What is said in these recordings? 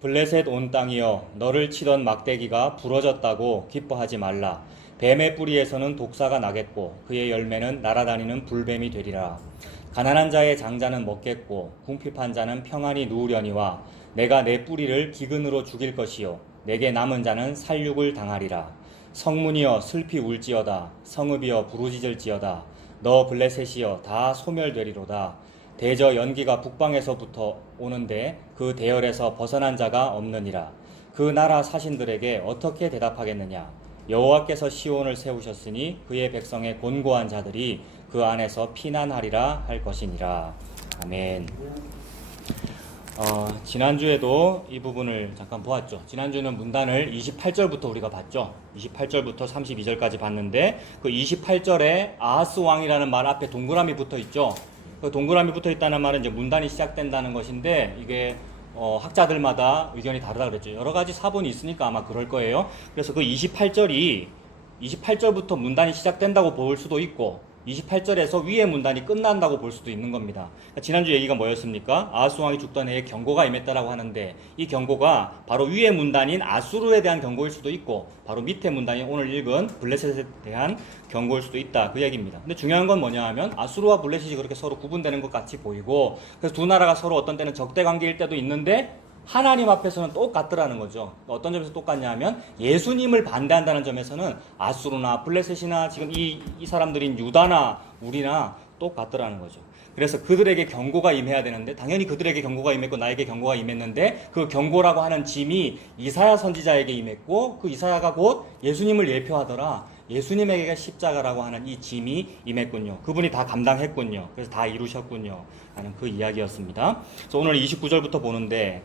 블레셋 온 땅이여 너를 치던 막대기가 부러졌다고 기뻐하지 말라. 뱀의 뿌리에서는 독사가 나겠고 그의 열매는 날아다니는 불뱀이 되리라. 가난한 자의 장자는 먹겠고 궁핍한 자는 평안히 누우려니와 내가 내 뿌리를 기근으로 죽일 것이요 내게 남은 자는 살육을 당하리라. 성문이여 슬피 울지어다. 성읍이여 부르짖을지어다. 너 블레셋이여 다 소멸되리로다. 대저 연기가 북방에서부터 오는데 그 대열에서 벗어난 자가 없느니라. 그 나라 사신들에게 어떻게 대답하겠느냐. 여호와께서 시온을 세우셨으니 그의 백성의 곤고한 자들이 그 안에서 피난하리라 할 것이니라. 아멘. 지난주에도 이 부분을 잠깐 보았죠. 지난주는 문단을 28절부터 우리가 봤죠. 28절부터 32절까지 봤는데 그 28절에 아하스 왕이라는 말 앞에 동그라미 붙어 있죠. 그 동그라미 붙어 있다는 말은 이제 문단이 시작된다는 것인데 이게 학자들마다 의견이 다르다 그랬죠. 여러 가지 사본이 있으니까 아마 그럴 거예요. 그래서 그 28절부터 문단이 시작된다고 볼 수도 있고 28절에서 위에 문단이 끝난다고 볼 수도 있는 겁니다. 그러니까 지난주 얘기가 뭐였습니까? 아하스 왕이 죽던 해에 경고가 임했다라고 하는데 이 경고가 바로 위에 문단인 아수르에 대한 경고일 수도 있고 바로 밑에 문단인 오늘 읽은 블레셋에 대한 경고일 수도 있다 그 얘기입니다. 근데 중요한 건 뭐냐 하면 아수르와 블레셋이 그렇게 서로 구분되는 것 같이 보이고 그래서 두 나라가 서로 어떤 때는 적대 관계일 때도 있는데 하나님 앞에서는 똑같더라는 거죠. 어떤 점에서 똑같냐 하면 예수님을 반대한다는 점에서는 아수르나 블레셋이나 지금 이 사람들인 유다나 우리나 똑같더라는 거죠. 그래서 그들에게 경고가 임해야 되는데 당연히 그들에게 경고가 임했고 나에게 경고가 임했는데 그 경고라고 하는 짐이 이사야 선지자에게 임했고 그 이사야가 곧 예수님을 예표하더라. 예수님에게 십자가라고 하는 이 짐이 임했군요. 그분이 다 감당했군요. 그래서 다 이루셨군요. 라는 그 이야기였습니다. 그래서 오늘 29절부터 보는데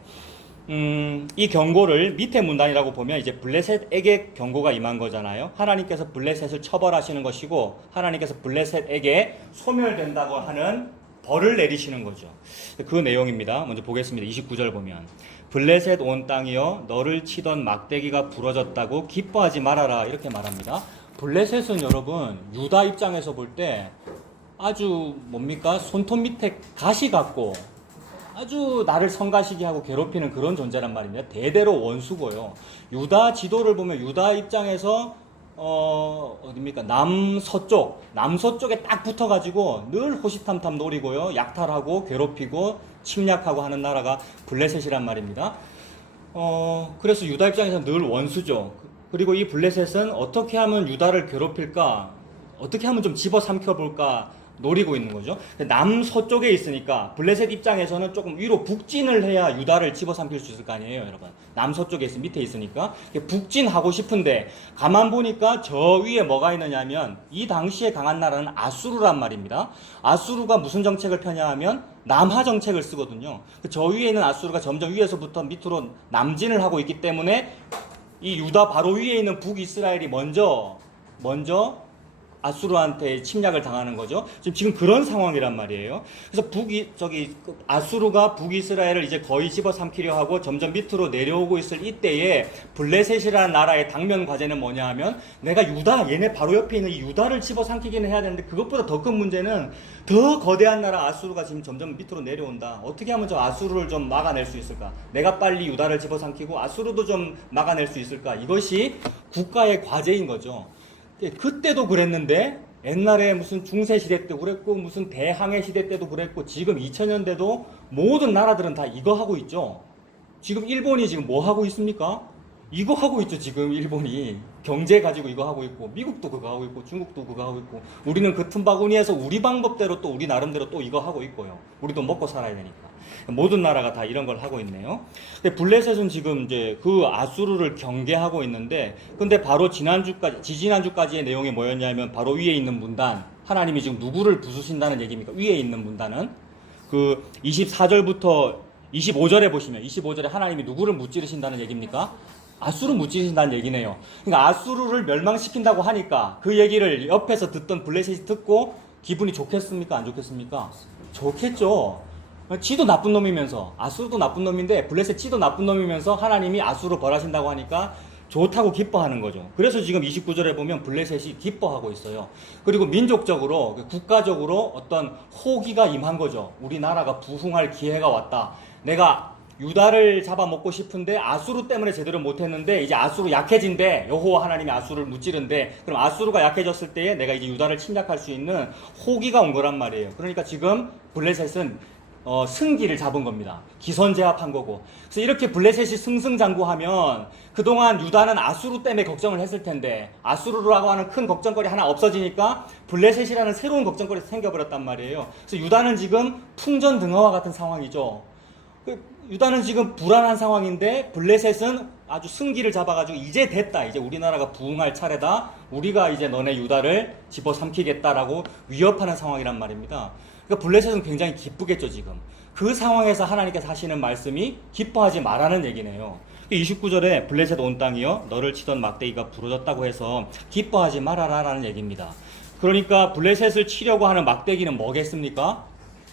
이 경고를 밑에 문단이라고 보면 이제 블레셋에게 경고가 임한 거잖아요. 하나님께서 블레셋을 처벌하시는 것이고 하나님께서 블레셋에게 소멸된다고 하는 벌을 내리시는 거죠. 그 내용입니다. 먼저 보겠습니다. 29절 보면 블레셋 온 땅이여 너를 치던 막대기가 부러졌다고 기뻐하지 말아라 이렇게 말합니다. 블레셋은 여러분 유다 입장에서 볼 때 아주 뭡니까? 손톱 밑에 가시 같고 아주 나를 성가시게 하고 괴롭히는 그런 존재란 말입니다. 대대로 원수고요. 유다 지도를 보면 유다 입장에서 어딥니까? 남서쪽에 딱 붙어가지고 늘 호시탐탐 노리고요. 약탈하고 괴롭히고 침략하고 하는 나라가 블레셋이란 말입니다. 그래서 유다 입장에서 늘 원수죠. 그리고 이 블레셋은 어떻게 하면 유다를 괴롭힐까? 어떻게 하면 좀 집어삼켜볼까? 노리고 있는 거죠. 남서쪽에 있으니까 블레셋 입장에서는 조금 위로 북진을 해야 유다를 집어삼킬 수 있을 거 아니에요, 여러분. 남서쪽에 밑에 있으니까 북진하고 싶은데 가만 보니까 저 위에 뭐가 있느냐면 이 당시에 강한 나라는 아수르란 말입니다. 아수르가 무슨 정책을 펴냐 하면 남하 정책을 쓰거든요. 저 위에 있는 아수르가 점점 위에서부터 밑으로 남진을 하고 있기 때문에 이 유다 바로 위에 있는 북이스라엘이 먼저 아수르한테 침략을 당하는 거죠. 지금 그런 상황이란 말이에요. 그래서 아수르가 북이스라엘을 이제 거의 집어삼키려 하고 점점 밑으로 내려오고 있을 이때에 블레셋이라는 나라의 당면 과제는 뭐냐 하면 내가 얘네 바로 옆에 있는 이 유다를 집어삼키기는 해야 되는데 그것보다 더 큰 문제는 더 거대한 나라 아수르가 지금 점점 밑으로 내려온다. 어떻게 하면 저 아수르를 좀 막아낼 수 있을까? 내가 빨리 유다를 집어삼키고 아수르도 좀 막아낼 수 있을까? 이것이 국가의 과제인 거죠. 그때도 그랬는데 옛날에 무슨 중세시대 때도 그랬고 무슨 대항해 시대 때도 그랬고 지금 2000년대도 모든 나라들은 다 이거 하고 있죠. 지금 일본이 지금 뭐 하고 있습니까? 이거 하고 있죠. 지금 일본이 경제 가지고 이거 하고 있고 미국도 그거 하고 있고 중국도 그거 하고 있고 우리는 그 틈바구니에서 우리 방법대로 또 우리 나름대로 또 이거 하고 있고요. 우리도 먹고 살아야 되니까 모든 나라가 다 이런 걸 하고 있네요. 근데 블레셋은 지금 이제 그 아수르를 경계하고 있는데 근데 바로 지지난주까지의 내용이 뭐였냐면 바로 위에 있는 문단 하나님이 지금 누구를 부수신다는 얘기입니까? 위에 있는 문단은 그 24절부터 25절에 보시면 25절에 하나님이 누구를 무찌르신다는 얘기입니까? 아수르 무찌르신다는 얘기네요. 그러니까 아수르를 멸망시킨다고 하니까 그 얘기를 옆에서 듣던 블레셋이 듣고 기분이 좋겠습니까? 안 좋겠습니까? 좋겠죠. 지도 나쁜 놈이면서 아수르도 나쁜 놈인데 블레셋 지도 나쁜 놈이면서 하나님이 아수르 벌하신다고 하니까 좋다고 기뻐하는 거죠. 그래서 지금 29절에 보면 블레셋이 기뻐하고 있어요. 그리고 민족적으로 국가적으로 어떤 호기가 임한 거죠. 우리나라가 부흥할 기회가 왔다. 내가 유다를 잡아먹고 싶은데 아수르 때문에 제대로 못했는데 이제 아수르 약해진대. 여호와 하나님이 아수르를 무찌른데 그럼 아수르가 약해졌을 때에 내가 이제 유다를 침략할 수 있는 호기가 온 거란 말이에요. 그러니까 지금 블레셋은 승기를 잡은 겁니다. 기선제압한 거고. 그래서 이렇게 블레셋이 승승장구하면 그동안 유다는 아수르 때문에 걱정을 했을 텐데 아수르라고 하는 큰 걱정거리 하나 없어지니까 블레셋이라는 새로운 걱정거리가 생겨버렸단 말이에요. 그래서 유다는 지금 풍전등화와 같은 상황이죠. 유다는 지금 불안한 상황인데 블레셋은 아주 승기를 잡아가지고 이제 됐다. 이제 우리나라가 부흥할 차례다. 우리가 이제 너네 유다를 집어삼키겠다라고 위협하는 상황이란 말입니다. 그러니까 블레셋은 굉장히 기쁘겠죠, 지금. 그 상황에서 하나님께서 하시는 말씀이 기뻐하지 말라는 얘기네요. 29절에 블레셋 온 땅이여 너를 치던 막대기가 부러졌다고 해서 기뻐하지 말아라라는 얘기입니다. 그러니까 블레셋을 치려고 하는 막대기는 뭐겠습니까?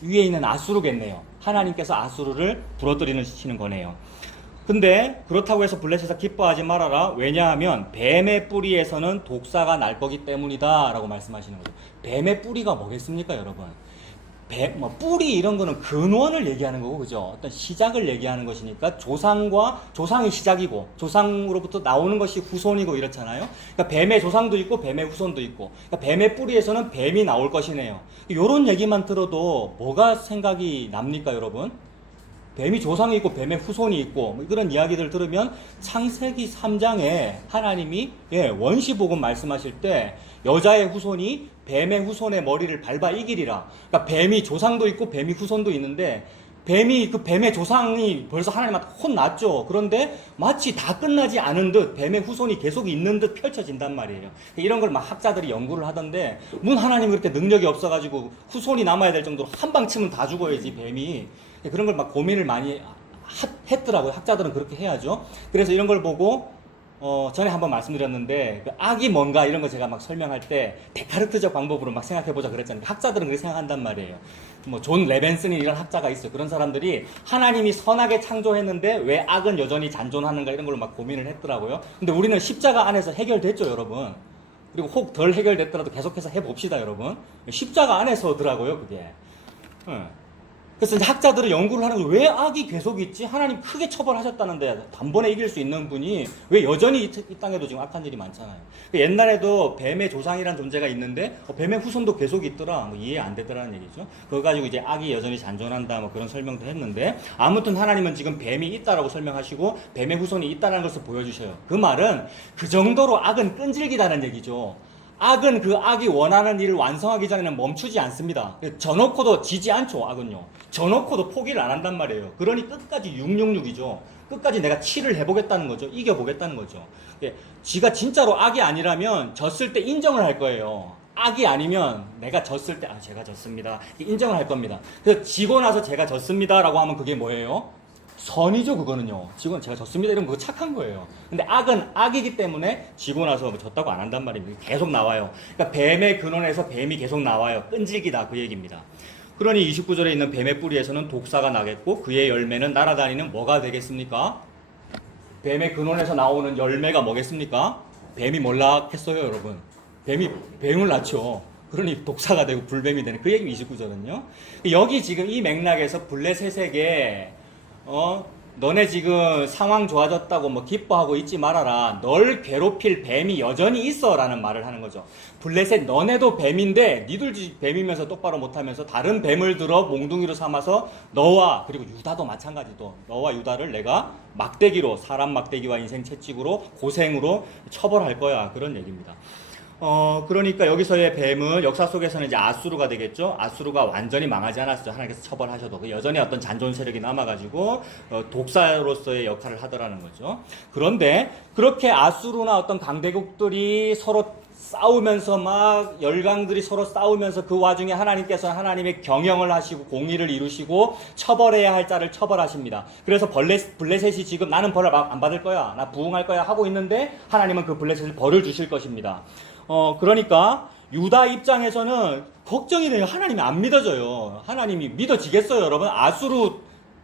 위에 있는 아수르겠네요. 하나님께서 아수르를 부러뜨리시는 거네요. 근데 그렇다고 해서 블레셋아 기뻐하지 말아라. 왜냐하면 뱀의 뿌리에서는 독사가 날 거기 때문이다 라고 말씀하시는 거죠. 뱀의 뿌리가 뭐겠습니까, 여러분? 뿌리 이런 거는 근원을 얘기하는 거고, 그죠? 어떤 시작을 얘기하는 것이니까 조상이 시작이고, 조상으로부터 나오는 것이 후손이고 이렇잖아요? 그러니까 뱀의 조상도 있고, 뱀의 후손도 있고, 그러니까 뱀의 뿌리에서는 뱀이 나올 것이네요. 요런 얘기만 들어도 뭐가 생각이 납니까, 여러분? 뱀이 조상이 있고 뱀의 후손이 있고 뭐 그런 이야기들 들으면 창세기 3장에 하나님이 원시복음 말씀하실 때 여자의 후손이 뱀의 후손의 머리를 밟아 이기리라. 그러니까 뱀이 조상도 있고 뱀이 후손도 있는데 뱀의 조상이 벌써 하나님한테 혼났죠. 그런데 마치 다 끝나지 않은 듯 뱀의 후손이 계속 있는 듯 펼쳐진단 말이에요. 이런 걸 막 학자들이 연구를 하던데 하나님이 그렇게 능력이 없어가지고 후손이 남아야 될 정도로 한 방 치면 다 죽어야지 뱀이. 그런 걸 막 고민을 많이 했더라고요. 학자들은 그렇게 해야죠. 그래서 이런 걸 보고 전에 한번 말씀드렸는데 그 악이 뭔가 이런 거 제가 막 설명할 때 데카르트적 방법으로 막 생각해보자 그랬잖아요. 학자들은 그렇게 생각한단 말이에요. 존 레벤슨이 이런 학자가 있어요. 그런 사람들이 하나님이 선하게 창조했는데 왜 악은 여전히 잔존하는가 이런 걸로 막 고민을 했더라고요. 근데 우리는 십자가 안에서 해결됐죠, 여러분. 그리고 혹 덜 해결됐더라도 계속해서 해봅시다, 여러분. 십자가 안에서더라고요, 그게. 그래서 이제 학자들은 연구를 하는 거예요. 왜 악이 계속 있지? 하나님 크게 처벌하셨다는데 단번에 이길 수 있는 분이 왜 여전히 이 땅에도 지금 악한 일이 많잖아요. 옛날에도 뱀의 조상이라는 존재가 있는데 뱀의 후손도 계속 있더라. 이해 안 되더라는 얘기죠. 그거 가지고 이제 악이 여전히 잔존한다 그런 설명도 했는데 아무튼 하나님은 지금 뱀이 있다라고 설명하시고 뱀의 후손이 있다는 것을 보여주셔요. 그 말은 그 정도로 악은 끈질기다는 얘기죠. 악은 그 악이 원하는 일을 완성하기 전에는 멈추지 않습니다. 져놓고도 지지 않죠, 악은요. 져놓고도 포기를 안 한단 말이에요. 그러니 끝까지 666이죠. 끝까지 내가 치를 해보겠다는 거죠. 이겨보겠다는 거죠. 지가 진짜로 악이 아니라면 졌을 때 인정을 할 거예요. 악이 아니면 내가 졌을 때 제가 졌습니다. 인정을 할 겁니다. 그래서 지고 나서 제가 졌습니다라고 하면 그게 뭐예요? 선이죠, 그거는요. 지고는 제가 졌습니다. 이러면 그거 착한 거예요. 근데 악은 악이기 때문에 지고 나서 졌다고 안 한단 말입니다. 계속 나와요. 그러니까 뱀의 근원에서 뱀이 계속 나와요. 끈질기다, 그 얘기입니다. 그러니 29절에 있는 뱀의 뿌리에서는 독사가 나겠고 그의 열매는 날아다니는 뭐가 되겠습니까? 뱀의 근원에서 나오는 열매가 뭐겠습니까? 뱀이 몰락 했어요, 여러분. 뱀을 낳죠. 그러니 독사가 되고 불뱀이 되는 그 얘기 29절은요. 여기 지금 이 맥락에서 블레셋에게 너네 지금 상황 좋아졌다고 기뻐하고 있지 말아라. 널 괴롭힐 뱀이 여전히 있어 라는 말을 하는 거죠. 블레셋 너네도 뱀인데 니들 뱀이면서 똑바로 못하면서 다른 뱀을 들어 몽둥이로 삼아서 너와 그리고 유다도 마찬가지도 너와 유다를 내가 막대기로 사람 막대기와 인생 채찍으로 고생으로 처벌할 거야. 그런 얘기입니다. 그러니까 여기서의 뱀은 역사 속에서는 이제 아수르가 되겠죠. 아수르가 완전히 망하지 않았죠. 하나님께서 처벌하셔도 여전히 어떤 잔존 세력이 남아가지고 독사로서의 역할을 하더라는 거죠. 그런데 그렇게 아수르나 어떤 강대국들이 서로 싸우면서 막 열강들이 서로 싸우면서 그 와중에 하나님께서는 하나님의 경영을 하시고 공의를 이루시고 처벌해야 할 자를 처벌하십니다. 그래서 블레셋이 지금 나는 벌을 안 받을 거야, 나 부흥할 거야 하고 있는데 하나님은 그 블레셋을 벌을 주실 것입니다. 그러니까 유다 입장에서는 걱정이 돼요. 하나님이 안 믿어져요. 하나님이 믿어지겠어요, 여러분? 아수르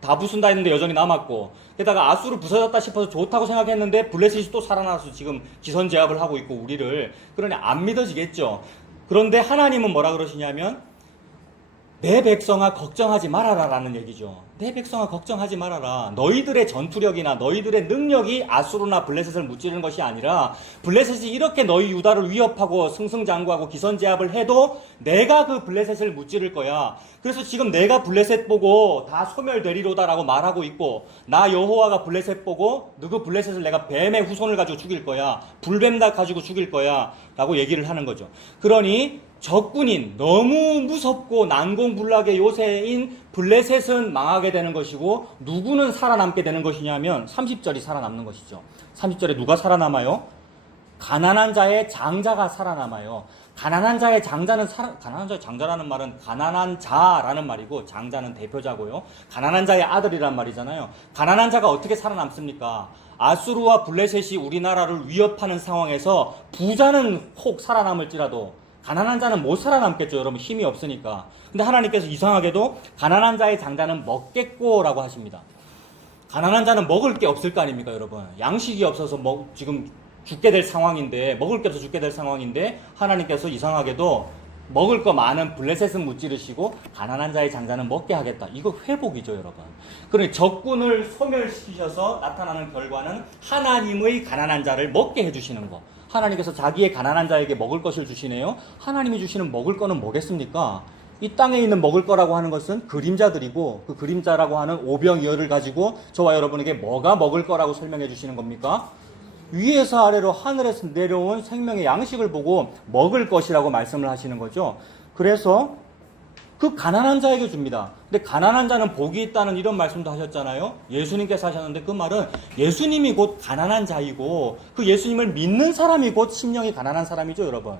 다 부순다 했는데 여전히 남았고, 게다가 아수르 부서졌다 싶어서 좋다고 생각했는데 블레셋이 또 살아나서 지금 기선제압을 하고 있고 우리를. 그러니 안 믿어지겠죠. 그런데 하나님은 뭐라 그러시냐면 내 백성아 걱정하지 말아라 라는 얘기죠. 내 백성아 걱정하지 말아라. 너희들의 전투력이나 너희들의 능력이 아수르나 블레셋을 무찌르는 것이 아니라 블레셋이 이렇게 너희 유다를 위협하고 승승장구하고 기선제압을 해도 내가 그 블레셋을 무찌를 거야. 그래서 지금 내가 블레셋 보고 다 소멸되리로다 라고 말하고 있고, 나 여호와가 블레셋 보고 너그 블레셋을 내가 뱀의 후손을 가지고 죽일 거야. 불뱀 다 가지고 죽일 거야 라고 얘기를 하는 거죠. 그러니 적군인 너무 무섭고 난공불락의 요새인 블레셋은 망하게 되는 것이고, 누구는 살아남게 되는 것이냐면 30절이 살아남는 것이죠. 30절에 누가 살아남아요? 가난한 자의 장자가 살아남아요. 가난한 자의 장자는 가난한 자의 장자라는 말은 가난한 자라는 말이고, 장자는 대표자고요. 가난한 자의 아들이란 말이잖아요. 가난한 자가 어떻게 살아남습니까? 아수르와 블레셋이 우리나라를 위협하는 상황에서 부자는 혹 살아남을지라도 가난한 자는 못 살아남겠죠. 여러분, 힘이 없으니까. 근데 하나님께서 이상하게도 가난한 자의 장자는 먹겠고라고 하십니다. 가난한 자는 먹을 게 없을 거 아닙니까, 여러분? 양식이 없어서 지금 죽게 될 상황인데, 먹을 게 없어서 죽게 될 상황인데, 하나님께서 이상하게도 먹을 거 많은 블레셋은 무찌르시고 가난한 자의 장자는 먹게 하겠다. 이거 회복이죠, 여러분. 그러니 적군을 소멸시키셔서 나타나는 결과는 하나님의 가난한 자를 먹게 해주시는 거. 하나님께서 자기의 가난한 자에게 먹을 것을 주시네요. 하나님이 주시는 먹을 거는 뭐겠습니까? 이 땅에 있는 먹을 거라고 하는 것은 그림자들이고, 그 그림자라고 하는 오병이어를 가지고 저와 여러분에게 뭐가 먹을 거라고 설명해 주시는 겁니까? 위에서 아래로 하늘에서 내려온 생명의 양식을 보고 먹을 것이라고 말씀을 하시는 거죠. 그래서 그 가난한 자에게 줍니다. 근데 가난한 자는 복이 있다는 이런 말씀도 하셨잖아요. 예수님께서 하셨는데, 그 말은 예수님이 곧 가난한 자이고 그 예수님을 믿는 사람이 곧 심령이 가난한 사람이죠, 여러분.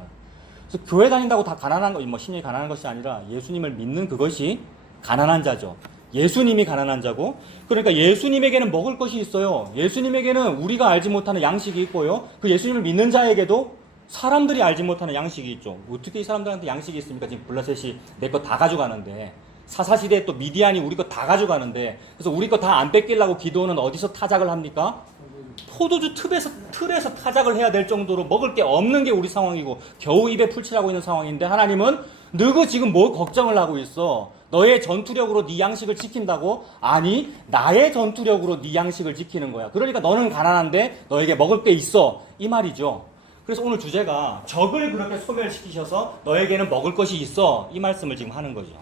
그래서 교회 다닌다고 다 가난한 거, 심령이 가난한 것이 아니라 예수님을 믿는 그것이 가난한 자죠. 예수님이 가난한 자고, 그러니까 예수님에게는 먹을 것이 있어요. 예수님에게는 우리가 알지 못하는 양식이 있고요. 그 예수님을 믿는 자에게도 사람들이 알지 못하는 양식이 있죠. 어떻게 이 사람들한테 양식이 있습니까? 지금 블레셋이 내 거 다 가져가는데, 사사시대에 또 미디안이 우리 거 다 가져가는데, 그래서 우리 거 다 안 뺏기려고 기도는 어디서 타작을 합니까? 포도주 틀에서 타작을 해야 될 정도로 먹을 게 없는 게 우리 상황이고, 겨우 입에 풀칠하고 있는 상황인데, 하나님은 너가 지금 뭐 걱정을 하고 있어? 너의 전투력으로 네 양식을 지킨다고? 아니, 나의 전투력으로 네 양식을 지키는 거야. 그러니까 너는 가난한데 너에게 먹을 게 있어, 이 말이죠. 그래서 오늘 주제가 적을 그렇게 소멸시키셔서 너에게는 먹을 것이 있어, 이 말씀을 지금 하는 거죠.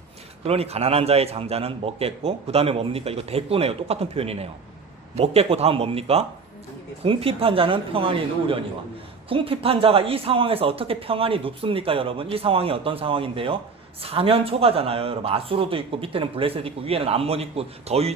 그러니 가난한 자의 장자는 먹겠고, 그 다음에 뭡니까? 이거 대꾸네요. 똑같은 표현이네요. 먹겠고 다음 뭡니까? 궁핍한 자는 평안히 누우려니와. 궁핍한 자가 이 상황에서 어떻게 평안히 눕습니까, 여러분? 이 상황이 어떤 상황인데요? 사면초가잖아요, 여러분. 아수르도 있고, 밑에는 블레셋 있고, 위에는 암몬 있고,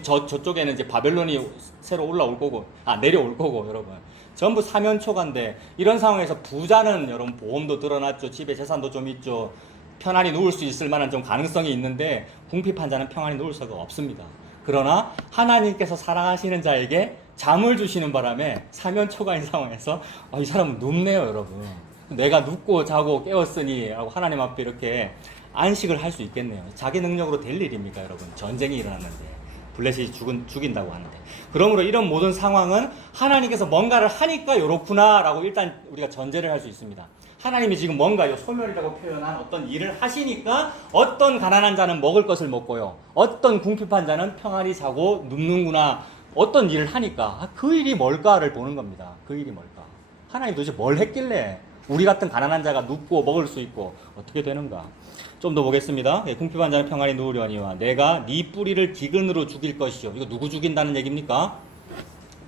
저쪽에는 이제 바벨론이 새로 올라올 거고, 내려올 거고, 여러분. 전부 사면초가인데, 이런 상황에서 부자는 여러분 보험도 드러났죠. 집에 재산도 좀 있죠. 편안히 누울 수 있을 만한 좀 가능성이 있는데, 궁핍한 자는 평안히 누울 수가 없습니다. 그러나 하나님께서 사랑하시는 자에게 잠을 주시는 바람에 사면초가인 상황에서 이 사람은 눕네요, 여러분. 내가 눕고 자고 깨웠으니 라고 하나님 앞에 이렇게 안식을 할 수 있겠네요. 자기 능력으로 될 일입니까, 여러분? 전쟁이 일어났는데 블레셋이 죽인다고 하는데. 그러므로 이런 모든 상황은 하나님께서 뭔가를 하니까 이렇구나 라고 일단 우리가 전제를 할 수 있습니다. 하나님이 지금 뭔가 소멸이라고 표현한 어떤 일을 하시니까 어떤 가난한 자는 먹을 것을 먹고요, 어떤 궁핍한 자는 평안히 자고 눕는구나, 어떤 일을 하니까 그 일이 뭘까를 보는 겁니다. 그 일이 뭘까? 하나님 도대체 뭘 했길래 우리 같은 가난한 자가 눕고 먹을 수 있고 어떻게 되는가? 좀 더 보겠습니다. 궁핍한 자는 평안히 누우려니와 내가 네 뿌리를 기근으로 죽일 것이요. 이거 누구 죽인다는 얘기입니까?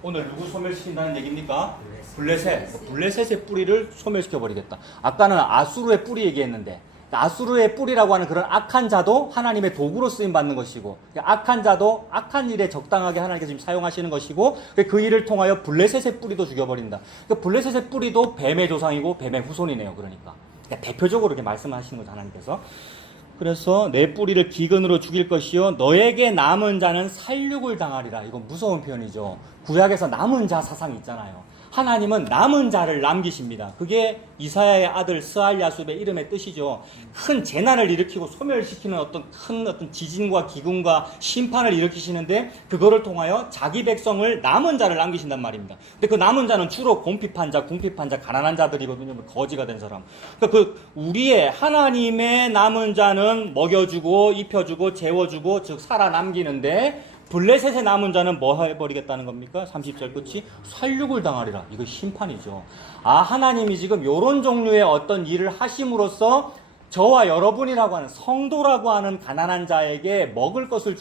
오늘 누구 소멸시킨다는 얘기입니까? 블레셋의 뿌리를 소멸시켜버리겠다. 아까는 아수르의 뿌리 얘기했는데, 아수르의 뿌리라고 하는 그런 악한 자도 하나님의 도구로 쓰임받는 것이고, 악한 자도 악한 일에 적당하게 하나님께서 지금 사용하시는 것이고, 그 일을 통하여 블레셋의 뿌리도 죽여버린다. 블레셋의 뿌리도 뱀의 조상이고 뱀의 후손이네요. 그러니까 대표적으로 이렇게 말씀하시는 거죠, 하나님께서. 그래서 내 뿌리를 기근으로 죽일 것이요 너에게 남은 자는 살육을 당하리라. 이건 무서운 표현이죠. 구약에서 남은 자 사상이 있잖아요. 하나님은 남은 자를 남기십니다. 그게 이사야의 아들 스알야숲의 이름의 뜻이죠. 큰 재난을 일으키고 소멸시키는 어떤 지진과 기근과 심판을 일으키시는데 그거를 통하여 자기 백성을 남은 자를 남기신단 말입니다. 근데 그 남은 자는 주로 궁핍한 자, 가난한 자들이거든요. 거지가 된 사람. 그러니까 우리의 하나님의 남은 자는 먹여주고 입혀주고 재워주고 즉 살아남기는데 블레셋의 남은 자는 뭐 해버리겠다는 겁니까? 30절 끝이 살육을 당하리라. 이거 심판이죠. 하나님이 지금 이런 종류의 어떤 일을 하심으로써 저와 여러분이라고 하는 성도라고 하는 가난한 자에게 먹을 것을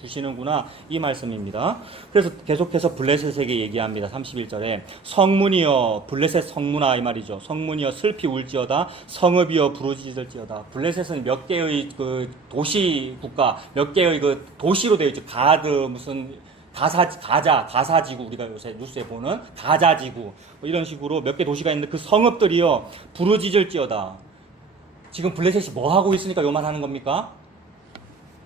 주시는구나 이 말씀입니다. 그래서 계속해서 블레셋에게 얘기합니다. 31절에 성문이여 블레셋 성문아 이 말이죠. 성문이여 슬피 울지어다 성읍이여 부르짖을지어다. 블레셋은 몇 개의 그 도시 국가 몇 개의 그 도시로 되어 있죠. 무슨 가사지구 우리가 요새 뉴스에 보는 가자지구 뭐 이런 식으로 몇 개 도시가 있는데 그 성읍들이여 부르짖을지어다. 지금 블레셋이 뭐 하고 있으니까 요만 하는 겁니까?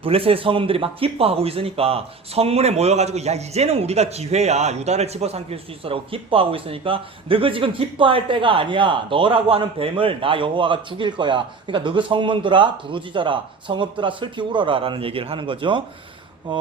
블레셋 성음들이 막 기뻐하고 있으니까 성문에 모여가지고 야 이제는 우리가 기회야 유다를 집어삼킬 수 있어라고 기뻐하고 있으니까 너가 지금 기뻐할 때가 아니야. 너라고 하는 뱀을 나 여호와가 죽일 거야. 그러니까 너그 성문들아 부르짖어라 성읍들아 슬피 울어라 라는 얘기를 하는 거죠.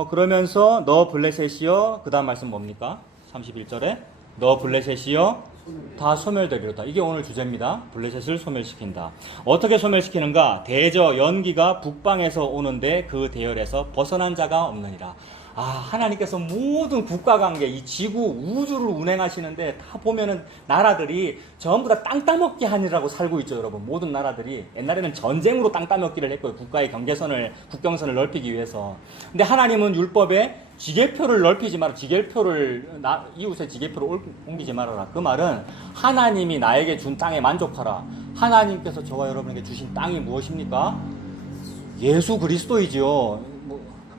그러면서 너 블레셋이여 그 다음 말씀 뭡니까? 31절에 너 블레셋이여 다 소멸되리로다. 이게 오늘 주제입니다. 블레셋을 소멸시킨다. 어떻게 소멸시키는가? 대저 연기가 북방에서 오는데 그 대열에서 벗어난 자가 없느니라. 하나님께서 모든 국가관계, 이 지구, 우주를 운행하시는데 다 보면은 나라들이 전부 다 땅 따먹기 하느라고 살고 있죠, 여러분. 모든 나라들이. 옛날에는 전쟁으로 땅 따먹기를 했고요. 국가의 국경선을 넓히기 위해서. 근데 하나님은 율법에 지계표를 넓히지 마라. 이웃의 지계표를 옮기지 말아라. 그 말은 하나님이 나에게 준 땅에 만족하라. 하나님께서 저와 여러분에게 주신 땅이 무엇입니까? 예수 그리스도이지요.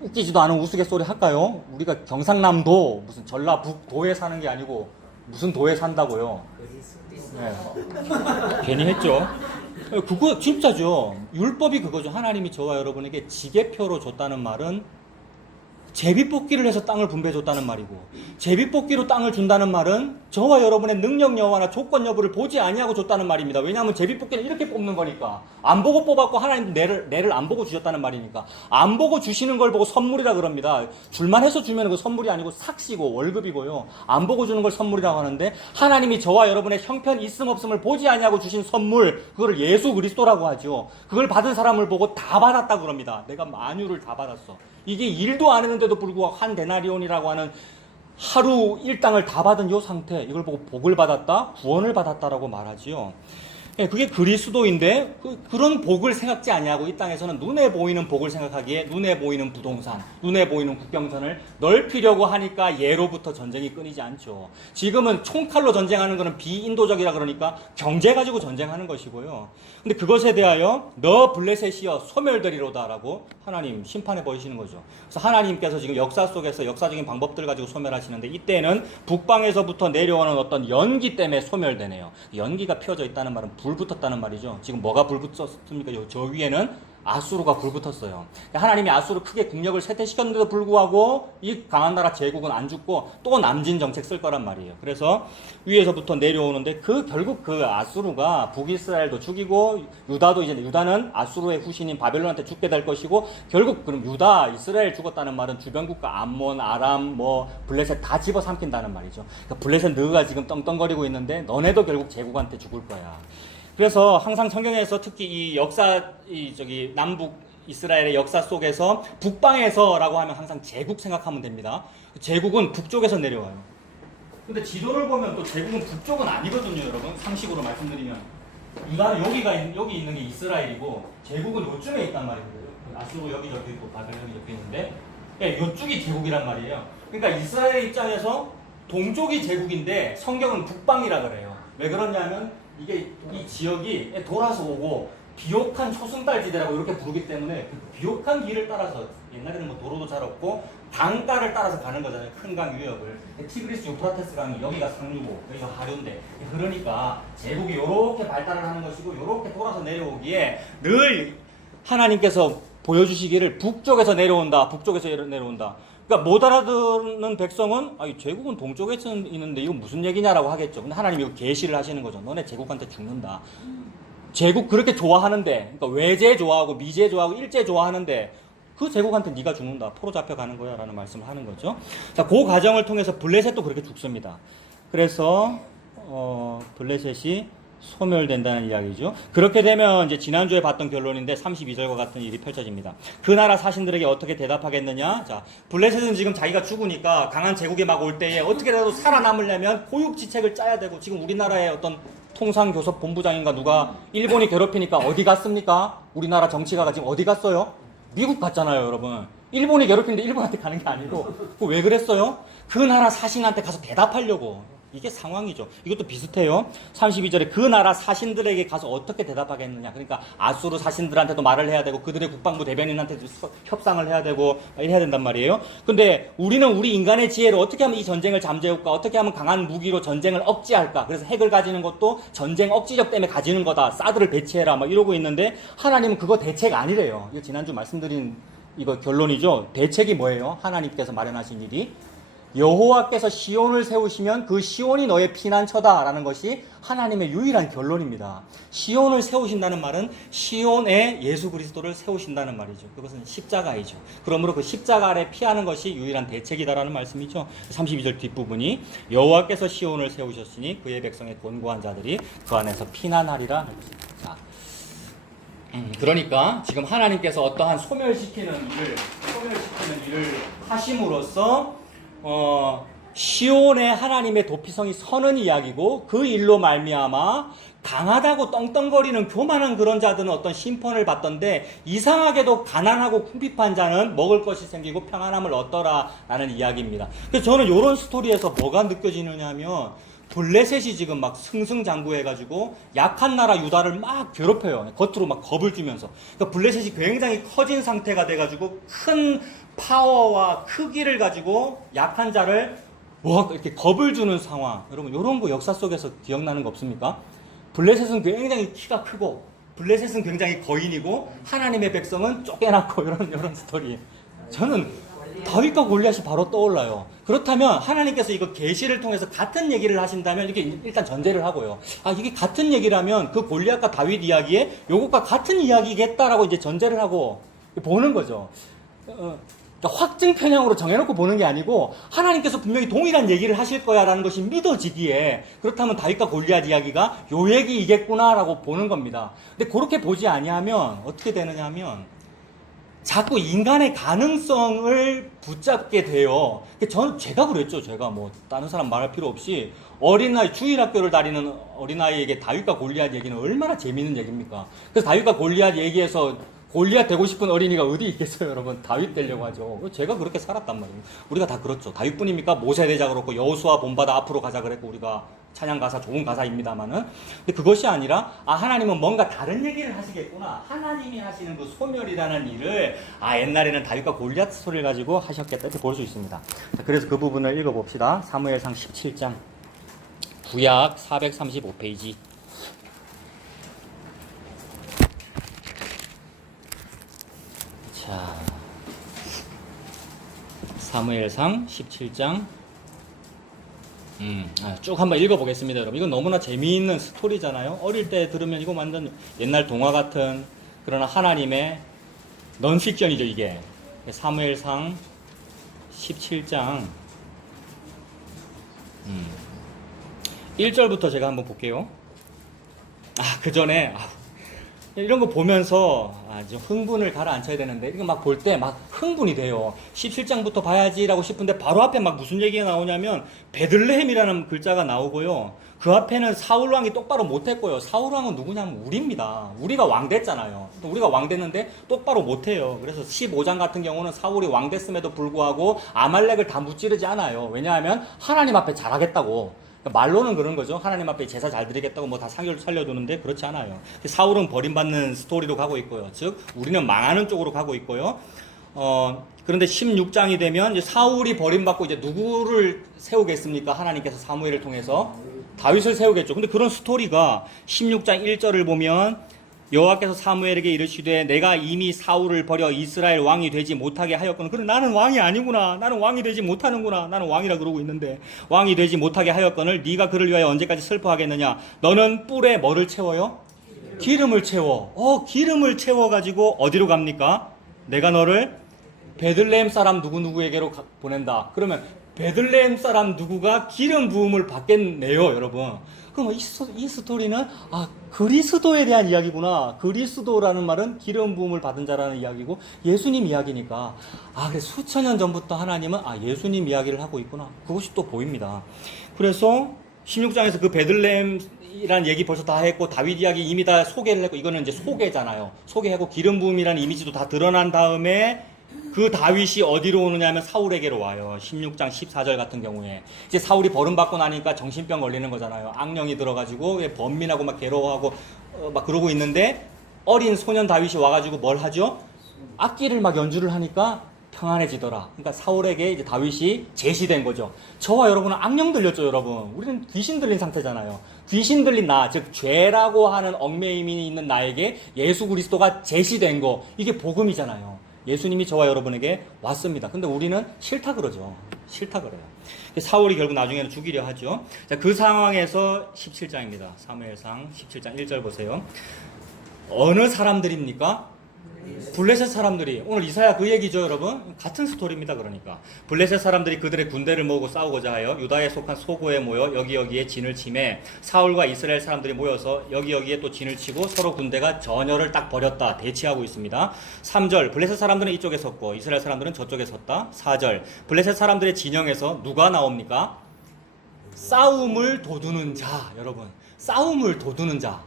웃기지도 않은 우스갯소리 할까요? 우리가 경상남도 무슨 전라북도에 사는 게 아니고 무슨 도에 산다고요? 네. 괜히 했죠. 그거 진짜죠. 율법이 그거죠. 하나님이 저와 여러분에게 지계표로 줬다는 말은 제비뽑기를 해서 땅을 분배해줬다는 말이고 제비뽑기로 땅을 준다는 말은 저와 여러분의 능력 여부나 조건 여부를 보지 아니하고 줬다는 말입니다. 왜냐하면 제비뽑기는 이렇게 뽑는 거니까 안 보고 뽑았고 하나님 내를 안 보고 주셨다는 말이니까 안 보고 주시는 걸 보고 선물이라 그럽니다. 줄만 해서 주면 그 선물이 아니고 삭시고 월급이고요. 안 보고 주는 걸 선물이라고 하는데 하나님이 저와 여러분의 형편 있음 없음을 보지 아니하고 주신 선물 그거를 예수 그리스도라고 하죠. 그걸 받은 사람을 보고 다 받았다 그럽니다. 내가 만유를 다 받았어. 이게 일도 안 했는데도 불구하고 한 데나리온이라고 하는 하루 일당을 다 받은 이 상태, 이걸 보고 복을 받았다, 구원을 받았다라고 말하지요. 그게 그리스도인데 그런 복을 생각지 아니하고 이 땅에서는 눈에 보이는 복을 생각하기에 눈에 보이는 부동산, 눈에 보이는 국경선을 넓히려고 하니까 예로부터 전쟁이 끊이지 않죠. 지금은 총칼로 전쟁하는 것은 비인도적이라 그러니까 경제 가지고 전쟁하는 것이고요. 근데 그것에 대하여 너 블레셋이여 소멸되리로다라고 하나님 심판해 버리시는 거죠. 그래서 하나님께서 지금 역사 속에서 역사적인 방법들 가지고 소멸하시는데 이때는 북방에서부터 내려오는 어떤 연기 때문에 소멸되네요. 연기가 피어져 있다는 말은 불 붙었다는 말이죠. 지금 뭐가 불 붙었습니까? 저 위에는 아수르가 불 붙었어요. 하나님이 아수르 크게 국력을 쇠퇴시켰는데도 불구하고 이 강한 나라 제국은 안 죽고 또 남진 정책 쓸 거란 말이에요. 그래서 위에서부터 내려오는데 결국 그 아수르가 북이스라엘도 죽이고 유다는 아수르의 후신인 바벨론한테 죽게 될 것이고 결국 그럼 유다, 이스라엘 죽었다는 말은 주변 국가 암몬, 아람, 블레셋 다 집어삼킨다는 말이죠. 그러니까 블레셋 너가 지금 떵떵거리고 있는데 너네도 결국 제국한테 죽을 거야. 그래서 항상 성경에서 특히 이 남북 이스라엘의 역사 속에서 북방에서라고 하면 항상 제국 생각하면 됩니다. 제국은 북쪽에서 내려와요. 근데 지도를 보면 또 제국은 북쪽은 아니거든요, 여러분. 상식으로 말씀드리면. 유다는 여기 있는 게 이스라엘이고 제국은 요쯤에 있단 말이거든요. 아수르 여기 적혀 있고 바벨 여기 적혀 있는데 요쪽이 제국이란 말이에요. 그러니까 이스라엘의 입장에서 동쪽이 제국인데 성경은 북방이라 그래요. 왜 그러냐면 이게 이 지역이 돌아서 오고 비옥한 초승달지대라고 이렇게 부르기 때문에 그 비옥한 길을 따라서 옛날에는 도로도 잘 없고 강가를 따라서 가는 거잖아요. 큰 강 유역을. 티그리스 유프라테스 강이 여기가 상류고 여기가 하류인데 그러니까 제국이 이렇게 발달을 하는 것이고 이렇게 돌아서 내려오기에 늘 하나님께서 보여주시기를 북쪽에서 내려온다. 그러니까 못 알아듣는 백성은 제국은 동쪽에 있는데 이거 무슨 얘기냐라고 하겠죠. 근데 하나님이 이거 계시를 하시는 거죠. 너네 제국한테 죽는다. 제국 그렇게 좋아하는데, 그러니까 외제 좋아하고 미제 좋아하고 일제 좋아하는데 그 제국한테 네가 죽는다. 포로 잡혀가는 거야 라는 말씀을 하는 거죠. 자, 그 과정을 통해서 블레셋도 그렇게 죽습니다. 그래서 블레셋이 소멸된다는 이야기죠. 그렇게 되면 이제 지난주에 봤던 결론인데 32절과 같은 일이 펼쳐집니다. 그 나라 사신들에게 어떻게 대답하겠느냐? 자, 블레셋은 지금 자기가 죽으니까 강한 제국이 막 올 때에 어떻게라도 살아남으려면 고육지책을 짜야 되고, 지금 우리나라의 어떤 통상교섭 본부장인가 누가 일본이 괴롭히니까 어디 갔습니까? 우리나라 정치가가 지금 어디 갔어요? 미국 갔잖아요, 여러분. 일본이 괴롭히는데 일본한테 가는 게 아니고, 왜 그랬어요? 그 나라 사신한테 가서 대답하려고. 이게 상황이죠. 이것도 비슷해요. 32절에 그 나라 사신들에게 가서 어떻게 대답하겠느냐. 그러니까 아수르 사신들한테도 말을 해야 되고 그들의 국방부 대변인한테도 협상을 해야 되고 해야 된단 말이에요. 근데 우리는 우리 인간의 지혜로 어떻게 하면 이 전쟁을 잠재울까? 어떻게 하면 강한 무기로 전쟁을 억제할까? 그래서 핵을 가지는 것도 전쟁 억지력 때문에 가지는 거다. 사드를 배치해라. 막 이러고 있는데 하나님은 그거 대책 아니래요. 이거 지난주 말씀드린 이거 결론이죠. 대책이 뭐예요? 하나님께서 마련하신 일이 여호와께서 시온을 세우시면 그 시온이 너의 피난처다라는 것이 하나님의 유일한 결론입니다. 시온을 세우신다는 말은 시온에 예수 그리스도를 세우신다는 말이죠. 그것은 십자가이죠. 그러므로 그 십자가 아래 피하는 것이 유일한 대책이다라는 말씀이죠. 32절 뒷부분이 여호와께서 시온을 세우셨으니 그의 백성의 권고한 자들이 그 안에서 피난하리라. 자, 그러니까 지금 하나님께서 어떠한 소멸시키는 일을 하심으로써 시온에 하나님의 도피성이 서는 이야기고, 그 일로 말미암아 강하다고 떵떵거리는 교만한 그런 자들은 어떤 심판을 받던데, 이상하게도 가난하고 궁핍한 자는 먹을 것이 생기고 평안함을 얻더라라는 이야기입니다. 그래서 저는 이런 스토리에서 뭐가 느껴지느냐 하면, 블레셋이 지금 막 승승장구해가지고 약한 나라 유다를 막 괴롭혀요. 겉으로 막 겁을 주면서. 그러니까 블레셋이 굉장히 커진 상태가 돼가지고 큰 파워와 크기를 가지고 약한 자를 이렇게 겁을 주는 상황. 여러분, 이런 거 역사 속에서 기억나는 거 없습니까? 블레셋은 굉장히 키가 크고, 블레셋은 굉장히 거인이고, 하나님의 백성은 쫓겨났고, 이런 스토리. 저는 다윗과 골리앗이 바로 떠올라요. 그렇다면 하나님께서 이거 계시를 통해서 같은 얘기를 하신다면, 이게 일단 전제를 하고요. 이게 같은 얘기라면 그 골리앗과 다윗 이야기에 요것과 같은 이야기겠다라고 이제 전제를 하고 보는 거죠. 그러니까 확증 편향으로 정해놓고 보는 게 아니고, 하나님께서 분명히 동일한 얘기를 하실 거야라는 것이 믿어지기에, 그렇다면 다윗과 골리앗 이야기가 요 얘기이겠구나라고 보는 겁니다. 근데 그렇게 보지 아니하면 어떻게 되느냐 하면, 자꾸 인간의 가능성을 붙잡게 돼요. 제가 그랬죠. 제가 뭐 다른 사람 말할 필요 없이 어린아이 주일학교를 다니는 어린아이에게 다윗과 골리앗 얘기는 얼마나 재미있는 얘기입니까? 그래서 다윗과 골리앗 얘기에서 골리앗 되고 싶은 어린이가 어디 있겠어요, 여러분? 다윗 되려고 하죠. 제가 그렇게 살았단 말이에요. 우리가 다 그렇죠. 다윗뿐입니까? 모세되자 그렇고 여호수아 본받아 앞으로 가자 그랬고, 우리가 찬양 가사 좋은 가사입니다만은, 근데 그것이 아니라 하나님은 뭔가 다른 얘기를 하시겠구나. 하나님이 하시는 그 소멸이라는 일을 옛날에는 다윗과 골리앗 스토리를 가지고 하셨겠다 이렇게 볼 수 있습니다. 자, 그래서 그 부분을 읽어봅시다. 사무엘상 17장 구약 435페이지. 자, 사무엘상 17장 쭉 한번 읽어보겠습니다, 여러분. 이건 너무나 재미있는 스토리잖아요. 어릴 때 들으면 이거 완전 옛날 동화 같은, 그러나 하나님의 넌픽션이죠, 이게. 사무엘상 17장 1절부터 제가 한번 볼게요. 그 전에 이런 거 보면서 좀 흥분을 가라앉혀야 되는데, 이거 막 볼 때 막 흥분이 돼요. 17장부터 봐야지라고 싶은데 바로 앞에 막 무슨 얘기가 나오냐면 베들레헴이라는 글자가 나오고요. 그 앞에는 사울왕이 똑바로 못했고요. 사울왕은 누구냐면 우리입니다. 우리가 왕 됐잖아요. 우리가 왕 됐는데 똑바로 못해요. 그래서 15장 같은 경우는 사울이 왕 됐음에도 불구하고 아말렉을 다 무찌르지 않아요. 왜냐하면 하나님 앞에 잘하겠다고. 말로는 그런 거죠. 하나님 앞에 제사 잘 드리겠다고 뭐 다 살려주는데 그렇지 않아요. 사울은 버림받는 스토리로 가고 있고요. 즉 우리는 망하는 쪽으로 가고 있고요. 그런데 16장이 되면 이제 사울이 버림받고 이제 누구를 세우겠습니까? 하나님께서 사무엘을 통해서 다윗을 세우겠죠. 근데 그런 스토리가 16장 1절을 보면 여호와께서 사무엘에게 이르시되 내가 이미 사울을 버려 이스라엘 왕이 되지 못하게 하였거늘. 그래 나는 왕이 아니구나. 나는 왕이 되지 못하는구나. 나는 왕이라 그러고 있는데 왕이 되지 못하게 하였거늘 네가 그를 위하여 언제까지 슬퍼하겠느냐. 너는 뿔에 뭐를 채워요? 기름을 채워. 기름을 채워가지고 어디로 갑니까? 내가 너를 베들레헴 사람 누구누구에게로 보낸다. 그러면 베들레헴 사람 누구가 기름 부음을 받겠네요, 여러분. 그럼 이 스토리는 그리스도에 대한 이야기구나. 그리스도라는 말은 기름 부음을 받은 자라는 이야기고 예수님 이야기니까 그래 수천 년 전부터 하나님은 예수님 이야기를 하고 있구나. 그것이 또 보입니다. 그래서 16장에서 그 베들레헴이라는 얘기 벌써 다 했고 다윗 이야기 이미 다 소개를 했고 이거는 이제 소개잖아요. 소개하고 기름 부음이라는 이미지도 다 드러난 다음에 그 다윗이 어디로 오느냐 하면 사울에게로 와요. 16장 14절 같은 경우에 이제 사울이 버림받고 나니까 정신병 걸리는 거잖아요. 악령이 들어가지고 번민하고 막 괴로워하고 막 그러고 있는데 어린 소년 다윗이 와가지고 뭘 하죠? 악기를 막 연주를 하니까 평안해지더라. 그러니까 사울에게 이제 다윗이 제시된 거죠. 저와 여러분은 악령 들렸죠, 여러분. 우리는 귀신 들린 상태잖아요. 귀신 들린 나, 즉 죄라고 하는 얽매임이 있는 나에게 예수 그리스도가 제시된 거, 이게 복음이잖아요. 예수님이 저와 여러분에게 왔습니다. 근데 우리는 싫다 그러죠. 싫다 그래요. 사울이 결국 나중에는 죽이려 하죠. 자, 그 상황에서 17장입니다. 사무엘상 17장 1절 보세요. 어느 사람들입니까? 블레셋 사람들이, 오늘 이사야 그 얘기죠, 여러분. 같은 스토리입니다. 그러니까 블레셋 사람들이 그들의 군대를 모으고 싸우고자 하여 유다에 속한 소고에 모여 여기여기에 진을 치매 사울과 이스라엘 사람들이 모여서 여기여기에 또 진을 치고 서로 군대가 전열을 딱 벌였다. 대치하고 있습니다. 3절 블레셋 사람들은 이쪽에 섰고 이스라엘 사람들은 저쪽에 섰다. 4절 블레셋 사람들의 진영에서 누가 나옵니까? 싸움을 도두는 자. 여러분, 싸움을 도두는 자.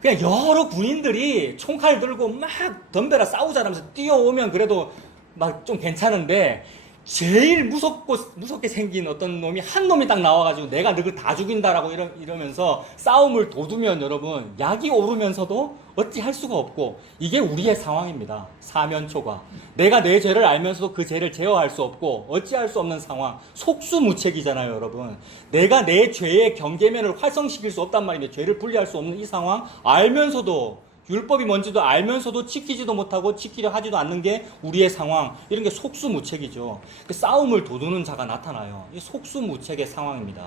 그냥 여러 군인들이 총칼 들고 막 덤벼라 싸우자면서 뛰어오면 그래도 막 좀 괜찮은데 제일 무섭게 생긴 어떤 놈이 한 놈이 딱 나와가지고 내가 너를 다 죽인다라고 이러면서 싸움을 도두면 여러분 약이 오르면서도 어찌 할 수가 없고 이게 우리의 상황입니다. 사면초가 내가 내 죄를 알면서도 그 죄를 제어할 수 없고 어찌할 수 없는 상황. 속수무책이잖아요, 여러분. 내가 내 죄의 경계면을 활성시킬 수 없단 말입니다. 죄를 분리할 수 없는 이 상황 알면서도 율법이 뭔지도 알면서도 지키지도 못하고 지키려 하지도 않는 게 우리의 상황. 이런 게 속수무책이죠. 싸움을 도두는 자가 나타나요. 이 속수무책의 상황입니다.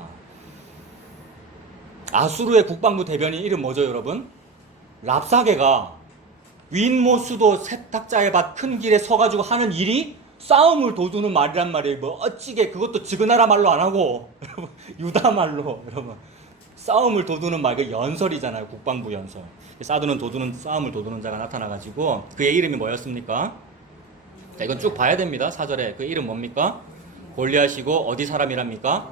아수르의 국방부 대변인 이름 뭐죠, 여러분? 랍사게가 윈모 수도 세탁자의 밭 큰 길에 서가지고 하는 일이 싸움을 도두는 말이란 말이에요. 뭐 어찌게 그것도 지그나라 말로 안 하고 유다 말로 여러분. 싸움을 도두는 말, 그 연설이잖아요. 국방부 연설. 싸움을 도두는 자가 나타나가지고 그의 이름이 뭐였습니까? 자, 이건 쭉 봐야 됩니다. 4절에 그 이름 뭡니까? 골리앗이고 어디 사람이랍니까?